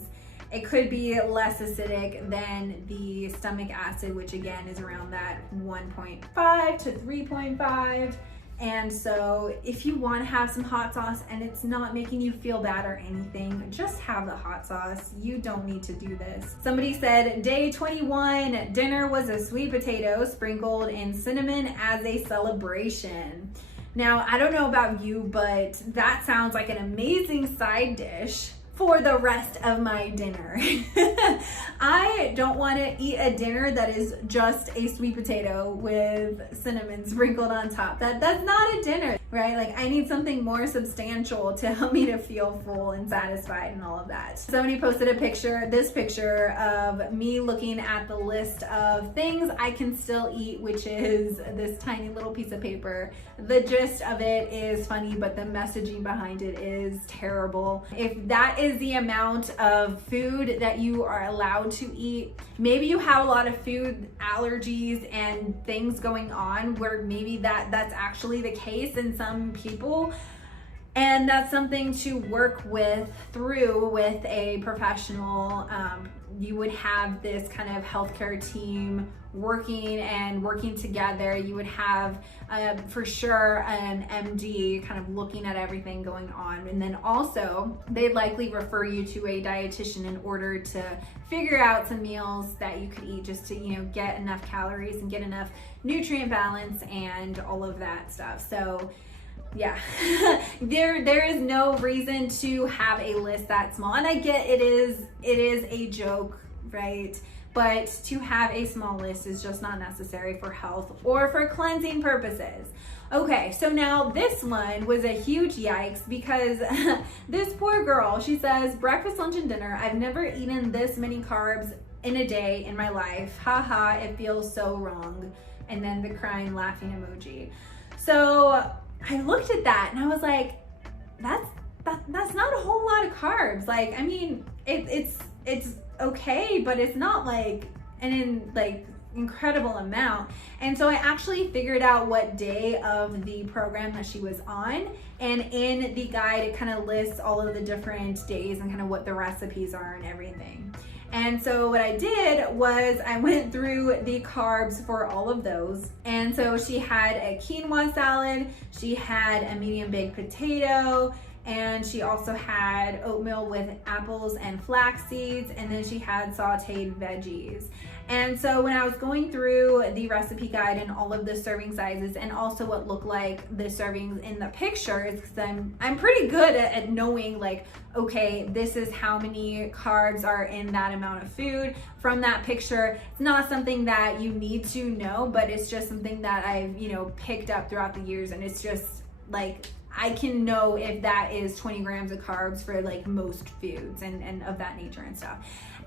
it could be less acidic than the stomach acid, which again is around that 1.5 to 3.5. And so if you want to have some hot sauce and it's not making you feel bad or anything, just have the hot sauce. You don't need to do this. Somebody said, day 21, dinner was a sweet potato sprinkled in cinnamon as a celebration. Now, I don't know about you, but that sounds like an amazing side dish for the rest of my dinner. I don't want to eat a dinner that is just a sweet potato with cinnamon sprinkled on top. That's not a dinner, right? Like, I need something more substantial to help me to feel full and satisfied and all of that. Somebody posted a picture, this picture of me looking at the list of things I can still eat, which is this tiny little piece of paper. The gist of it is funny, but the messaging behind it is terrible. If that is the amount of food that you are allowed to eat, maybe you have a lot of food allergies and things going on where maybe that's actually the case in some people, and that's something to work through with a professional. You would have this kind of healthcare team working together. You would have for sure an MD kind of looking at everything going on, and then also they'd likely refer you to a dietitian in order to figure out some meals that you could eat just to, you know, get enough calories and get enough nutrient balance and all of that stuff. So yeah, there is no reason to have a list that small, and I get it is a joke, right? But to have a small list is just not necessary for health or for cleansing purposes. Okay, so now this one was a huge yikes, because this poor girl, she says, breakfast, lunch, and dinner, I've never eaten this many carbs in a day in my life. Haha, it feels so wrong. And then the crying, laughing emoji. So I looked at that and I was like, that's not a whole lot of carbs. Like, I mean, it's okay, but it's not like incredible amount. And so I actually figured out what day of the program that she was on, and in the guide it kind of lists all of the different days and kind of what the recipes are and everything. And so what I did was I went through the carbs for all of those. And so she had a quinoa salad, she had a medium baked potato, and she also had oatmeal with apples and flax seeds, and then she had sauteed veggies. And so when I was going through the recipe guide and all of the serving sizes, and also what looked like the servings in the pictures, because I'm pretty good at knowing, like, okay, this is how many carbs are in that amount of food from that picture. It's not something that you need to know, but it's just something that I've, picked up throughout the years, and it's just like, I can know if that is 20 grams of carbs for like most foods and of that nature and stuff.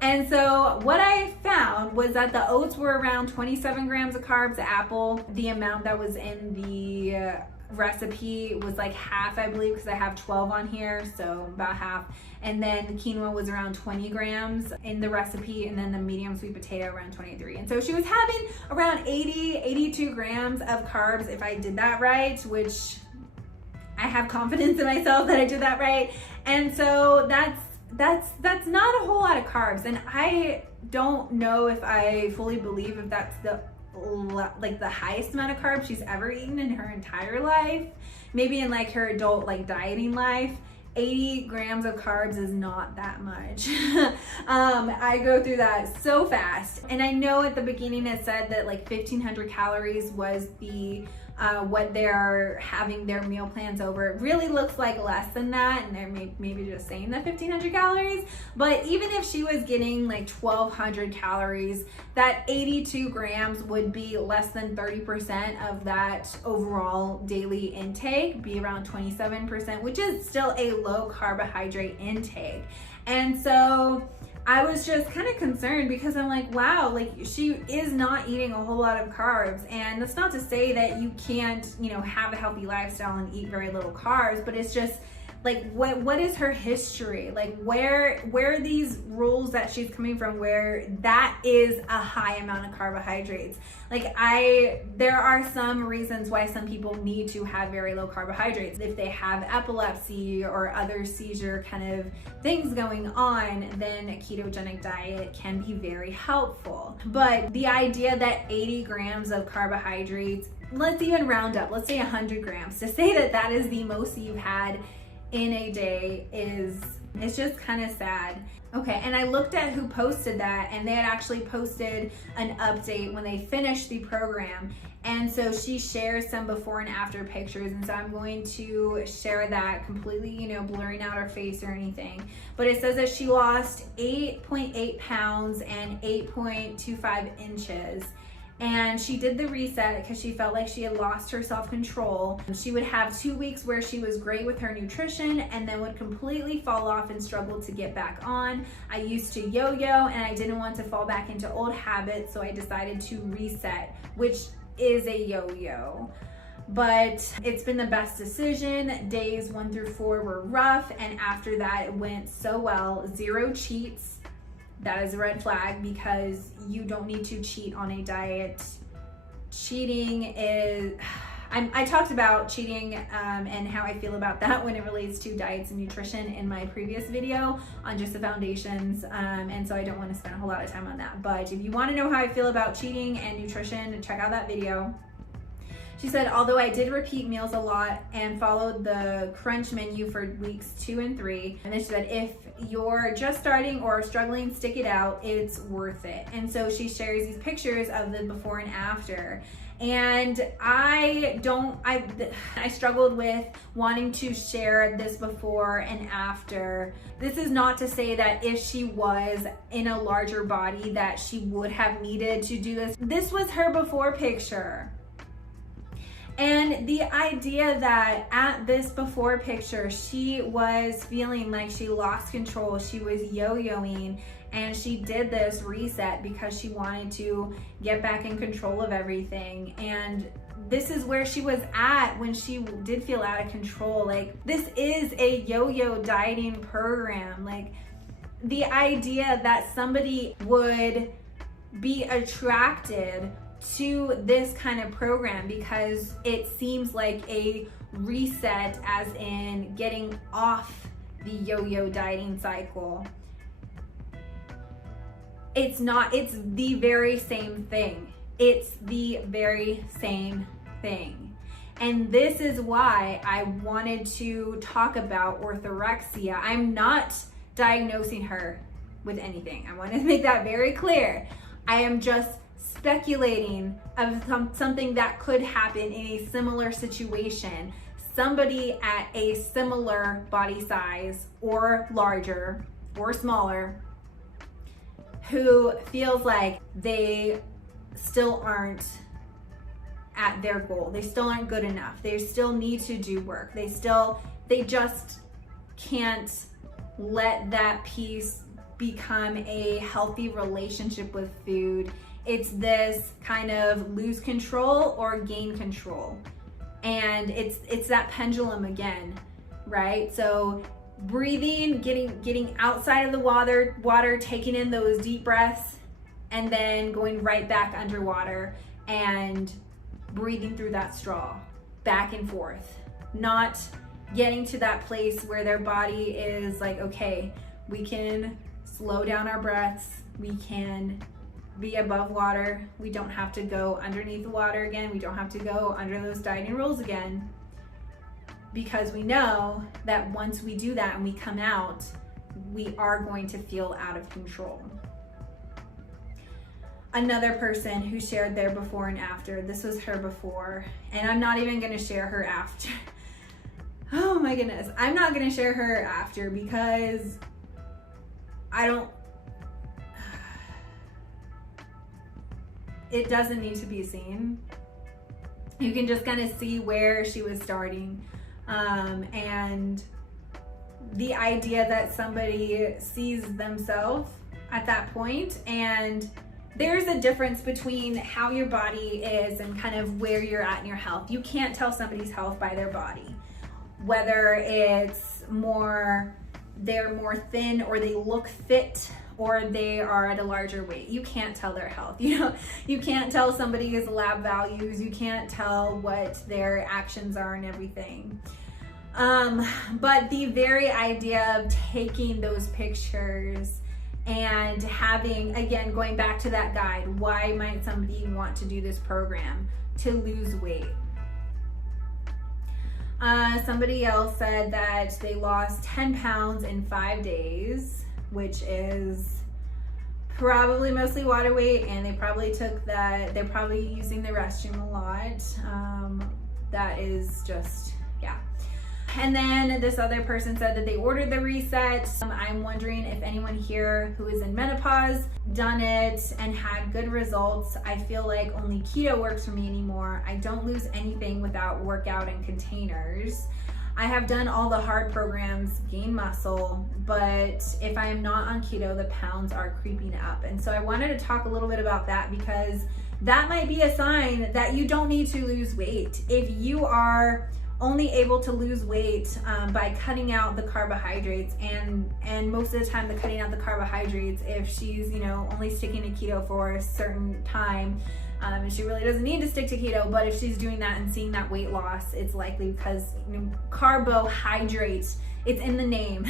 And so what I found was that the oats were around 27 grams of carbs, the apple, the amount that was in the recipe was like half, I believe, because I have 12 on here, so about half. And then the quinoa was around 20 grams in the recipe, and then the medium sweet potato around 23. And so she was having around 82 grams of carbs if I did that right, which I have confidence in myself that I did that right. And so that's not a whole lot of carbs. And I don't know if I fully believe if that's the highest amount of carbs she's ever eaten in her entire life. Maybe in like her adult dieting life. 80 grams of carbs is not that much. I go through that so fast. And I know at the beginning it said that like 1,500 calories was the what they're having their meal plans over. It really looks like less than that, and they're maybe just saying that 1,500 calories. But even if she was getting like 1,200 calories, that 82 grams would be less than 30% of that overall daily intake, be around 27%, which is still a low carbohydrate intake. And so I was just kind of concerned because I'm like, wow, like she is not eating a whole lot of carbs. And that's not to say that you can't, have a healthy lifestyle and eat very little carbs, but it's just like, what is her history? Like where are these rules that she's coming from where that is a high amount of carbohydrates? Like there are some reasons why some people need to have very low carbohydrates. If they have epilepsy or other seizure kind of things going on, then a ketogenic diet can be very helpful. But the idea that 80 grams of carbohydrates, let's even round up, let's say 100 grams, to say that is the most you've had in a day it's just kind of sad. Okay, and I looked at who posted that, and they had actually posted an update when they finished the program. And so she shares some before and after pictures, and so I'm going to share that completely, blurring out her face or anything. But it says that she lost 8.8 pounds and 8.25 inches. And she did the reset because she felt like she had lost her self-control. She would have 2 weeks where she was great with her nutrition and then would completely fall off and struggle to get back on. I used to yo-yo and I didn't want to fall back into old habits, so I decided to reset, which is a yo-yo. But it's been the best decision. Days 1 through 4 were rough, and after that it went so well. 0 cheats. That is a red flag because you don't need to cheat on a diet. Cheating is, I talked about cheating and how I feel about that when it relates to diets and nutrition in my previous video on just the foundations, and so I don't want to spend a whole lot of time on that. But if you want to know how I feel about cheating and nutrition, check out that video. She said, although I did repeat meals a lot and followed the crunch menu for weeks 2 and 3, and then she said, if you're just starting or struggling, stick it out, it's worth it. And so she shares these pictures of the before and after. And I struggled with wanting to share this before and after. This is not to say that if she was in a larger body that she would have needed to do this. This was her before picture. And the idea that at this before picture, she was feeling like she lost control, she was yo-yoing, and she did this reset because she wanted to get back in control of everything. And this is where she was at when she did feel out of control. Like, this is a yo-yo dieting program. Like, the idea that somebody would be attracted to this kind of program because it seems like a reset, as in getting off the yo-yo dieting cycle. It's not, it's the very same thing. It's the very same thing. And this is why I wanted to talk about orthorexia. I'm not diagnosing her with anything. I want to make that very clear. I am just speculating of something that could happen in a similar situation. Somebody at a similar body size or larger or smaller who feels like they still aren't at their goal. They still aren't good enough. They still need to do work. They just can't let that piece become a healthy relationship with food. It's this kind of lose control or gain control. And it's that pendulum again, right? So breathing, getting outside of the water, taking in those deep breaths, and then going right back underwater and breathing through that straw, back and forth. Not getting to that place where their body is like, okay, we can slow down our breaths, we can be above water, we don't have to go underneath the water again, we don't have to go under those dieting rules again, because we know that once we do that and we come out, we are going to feel out of control. Another person who shared their before and after, this was her before, and I'm not even gonna share her after. Oh my goodness, I'm not gonna share her after because it doesn't need to be seen. You can just kind of see where she was starting. And the idea that somebody sees themselves at that point, and there's a difference between how your body is and kind of where you're at in your health. You can't tell somebody's health by their body, whether it's they're more thin or they look fit or they are at a larger weight. You can't tell their health. You can't tell somebody's lab values. You can't tell what their actions are and everything. But the very idea of taking those pictures and having, again, going back to that guide, why might somebody want to do this program? To lose weight. Somebody else said that they lost 10 pounds in 5 days, which is probably mostly water weight, and they probably they're probably using the restroom a lot. That is just, yeah. And then this other person said that they ordered the reset. I'm wondering if anyone here who is in menopause done it and had good results. I feel like only keto works for me anymore. I don't lose anything without workout and containers. I have done all the hard programs, gain muscle, but if I am not on keto, the pounds are creeping up. And so I wanted to talk a little bit about that because that might be a sign that you don't need to lose weight. If you are only able to lose weight by cutting out the carbohydrates, and most of the time the cutting out the carbohydrates, if she's only sticking to keto for a certain time, and she really doesn't need to stick to keto, but if she's doing that and seeing that weight loss, it's likely because carbohydrates, it's in the name.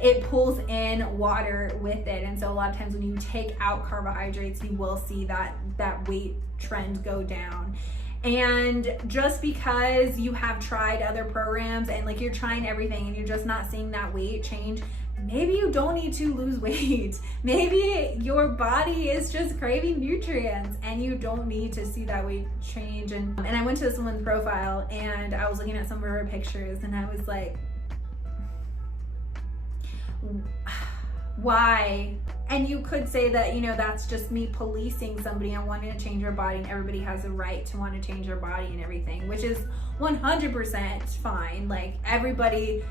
It pulls in water with it, and so a lot of times when you take out carbohydrates, you will see that weight trend go down. And just because you have tried other programs and like you're trying everything and you're just not seeing that weight change, maybe you don't need to lose weight. Maybe your body is just craving nutrients and you don't need to see that weight change. And I went to this woman's profile and I was looking at some of her pictures and I was like, why? And you could say that, that's just me policing somebody and wanting to change their body, and everybody has a right to want to change their body and everything, which is 100% fine. Like, everybody,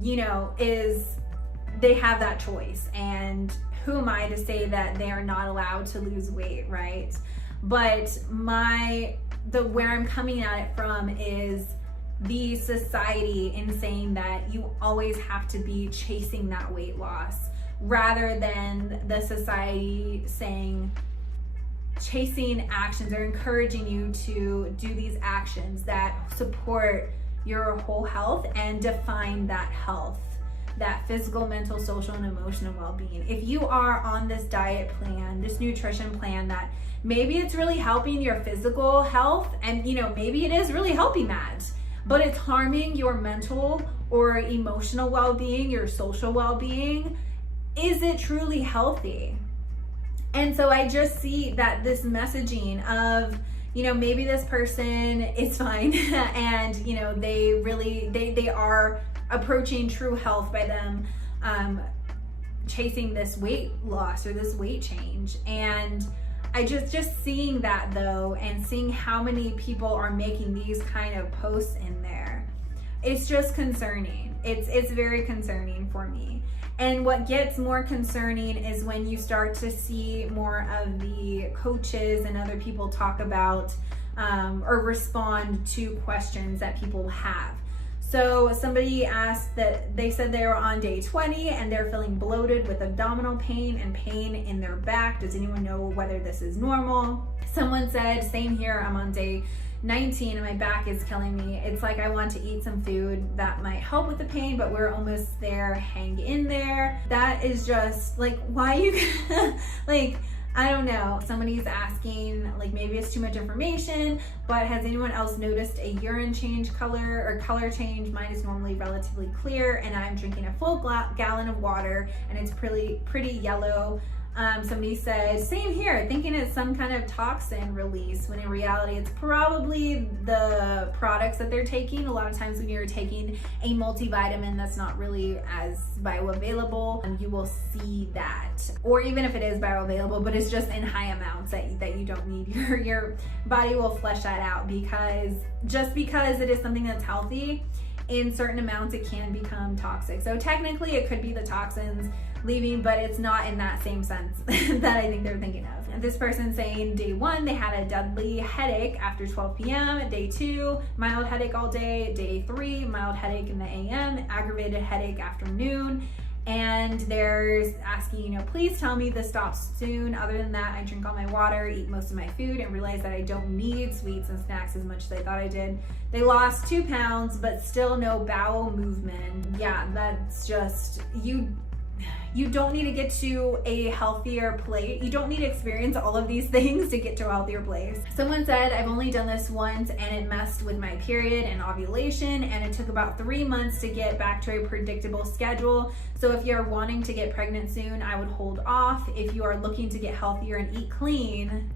they have that choice, and who am I to say that they are not allowed to lose weight, right? But my where I'm coming at it from is the society in saying that you always have to be chasing that weight loss, rather than the society saying chasing actions or encouraging you to do these actions that support your whole health and define that health, that physical, mental, social, and emotional well-being. If you are on this diet plan, this nutrition plan that maybe it's really helping your physical health, and maybe it is really helping that, but it's harming your mental or emotional well-being, your social well-being, is it truly healthy? And so I just see that this messaging of, maybe this person is fine and, they are approaching true health by them chasing this weight loss or this weight change. And I just seeing that though, and seeing how many people are making these kind of posts in there, it's just concerning. It's very concerning for me. And what gets more concerning is when you start to see more of the coaches and other people talk about or respond to questions that people have. So somebody asked that they said they were on day 20 and they're feeling bloated with abdominal pain and pain in their back. Does anyone know whether this is normal? Someone said, same here, I'm on day 19 and my back is killing me. It's like I want to eat some food that might help with the pain, but we're almost there. Hang in there. That is just like, why you like, I don't know. Somebody's asking, like, maybe it's too much information, but has anyone else noticed a urine change color or color change? Mine is normally relatively clear and I'm drinking a full gallon of water and it's pretty yellow. Somebody said, same here, thinking it's some kind of toxin release, when in reality it's probably the products that they're taking. A lot of times when you're taking a multivitamin that's not really as bioavailable, you will see that. Or even if it is bioavailable, but it's just in high amounts that you don't need, your body will flush that out, because just because it is something that's healthy, in certain amounts it can become toxic. So technically it could be the toxins leaving, but it's not in that same sense that I think they're thinking of. And this person saying day 1 they had a deadly headache after 12 p.m. Day 2, mild headache all day. Day 3, mild headache in the a.m., aggravated headache afternoon. And they're asking, please tell me this stops soon. Other than that, I drink all my water, eat most of my food, and realize that I don't need sweets and snacks as much as I thought I did. They lost 2 pounds, but still no bowel movement. Yeah, that's just, you don't need to get to a healthier place. You don't need to experience all of these things to get to a healthier place. Someone said, I've only done this once and it messed with my period and ovulation, and it took about 3 months to get back to a predictable schedule. So if you're wanting to get pregnant soon, I would hold off. If you are looking to get healthier and eat clean,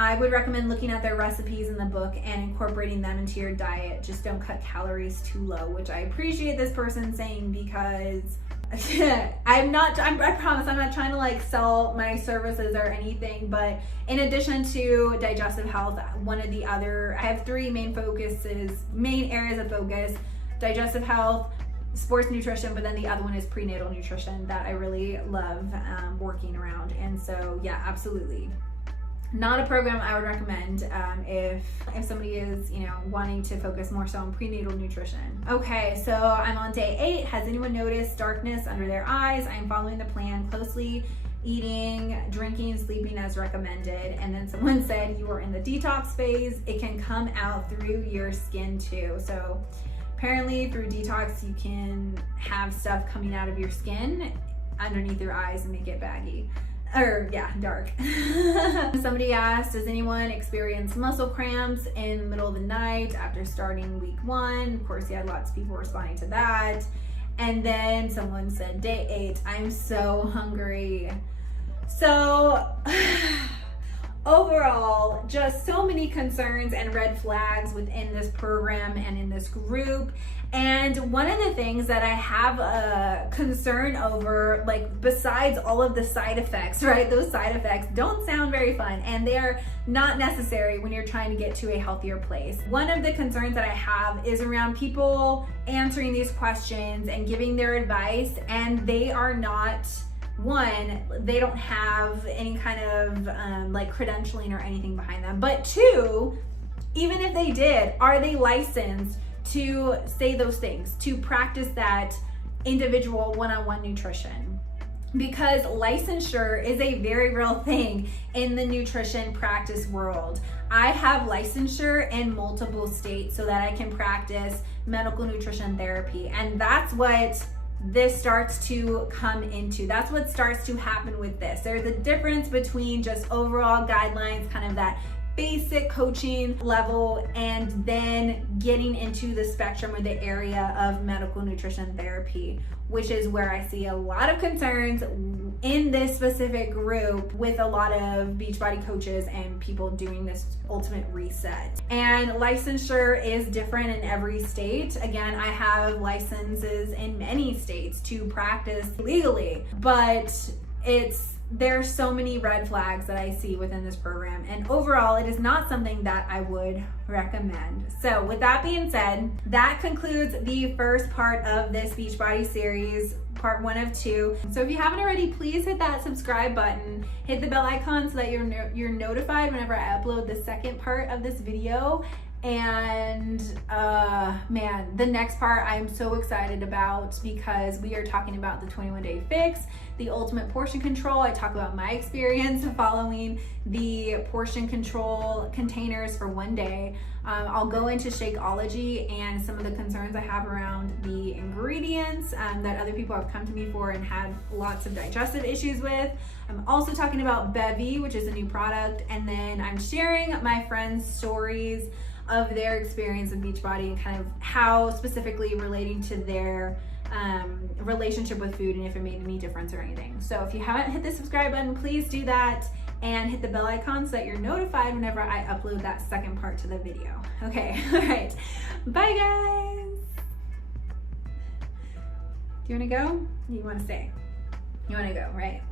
I would recommend looking at their recipes in the book and incorporating them into your diet. Just don't cut calories too low, which I appreciate this person saying, because I promise I'm not trying to like sell my services or anything, but in addition to digestive health, I have 3 main areas of focus: digestive health, sports nutrition, but then the other one is prenatal nutrition that I really love working around. And so yeah, absolutely. Not a program I would recommend if somebody is, wanting to focus more so on prenatal nutrition. Okay, so I'm on day 8. Has anyone noticed darkness under their eyes? I'm following the plan closely, eating, drinking, sleeping as recommended. And then someone said, you are in the detox phase. It can come out through your skin too. So apparently through detox, you can have stuff coming out of your skin underneath your eyes and make it baggy. Dark. Somebody asked, does anyone experience muscle cramps in the middle of the night after starting week 1? Of course, yeah, lots of people responding to that. And then someone said, day 8, I'm so hungry. So overall, just so many concerns and red flags within this program and in this group. And one of the things that I have a concern over, like besides all of the side effects, right? Those side effects don't sound very fun, and they're not necessary when you're trying to get to a healthier place. One of the concerns that I have is around people answering these questions and giving their advice, and they are not one, they don't have any kind of like credentialing or anything behind them. But two, even if they did, are they licensed to say those things, to practice that individual one-on-one nutrition? Because licensure is a very real thing in the nutrition practice world. I have licensure in multiple states so that I can practice medical nutrition therapy. And that's what this starts to come into. That's what starts to happen with this. There's a difference between just overall guidelines, kind of that basic coaching level, and then getting into the spectrum or the area of medical nutrition therapy, which is where I see a lot of concerns in this specific group with a lot of Beachbody coaches and people doing this ultimate reset. And licensure is different in every state. Again, I have licenses in many states to practice legally, but there's so many red flags that I see within this program, and overall it is not something that I would recommend. So with that being said, that concludes the first part of this Beachbody series, part 1 of 2. So if you haven't already, please hit that subscribe button, hit the bell icon so that you're notified whenever I upload the second part of this video. And man, the next part I'm so excited about, because we are talking about the 21-day fix, the ultimate portion control. I talk about my experience following the portion control containers for 1 day. I'll go into Shakeology and some of the concerns I have around the ingredients that other people have come to me for and had lots of digestive issues with. I'm also talking about Bevy, which is a new product, and then I'm sharing my friends' stories of their experience with Beachbody and kind of how specifically relating to their relationship with food and if it made any difference or anything. So if you haven't hit the subscribe button, please do that and hit the bell icon so that you're notified whenever I upload that second part to the video. Okay, all right, bye guys. Do you wanna go? You wanna stay? You wanna go, right?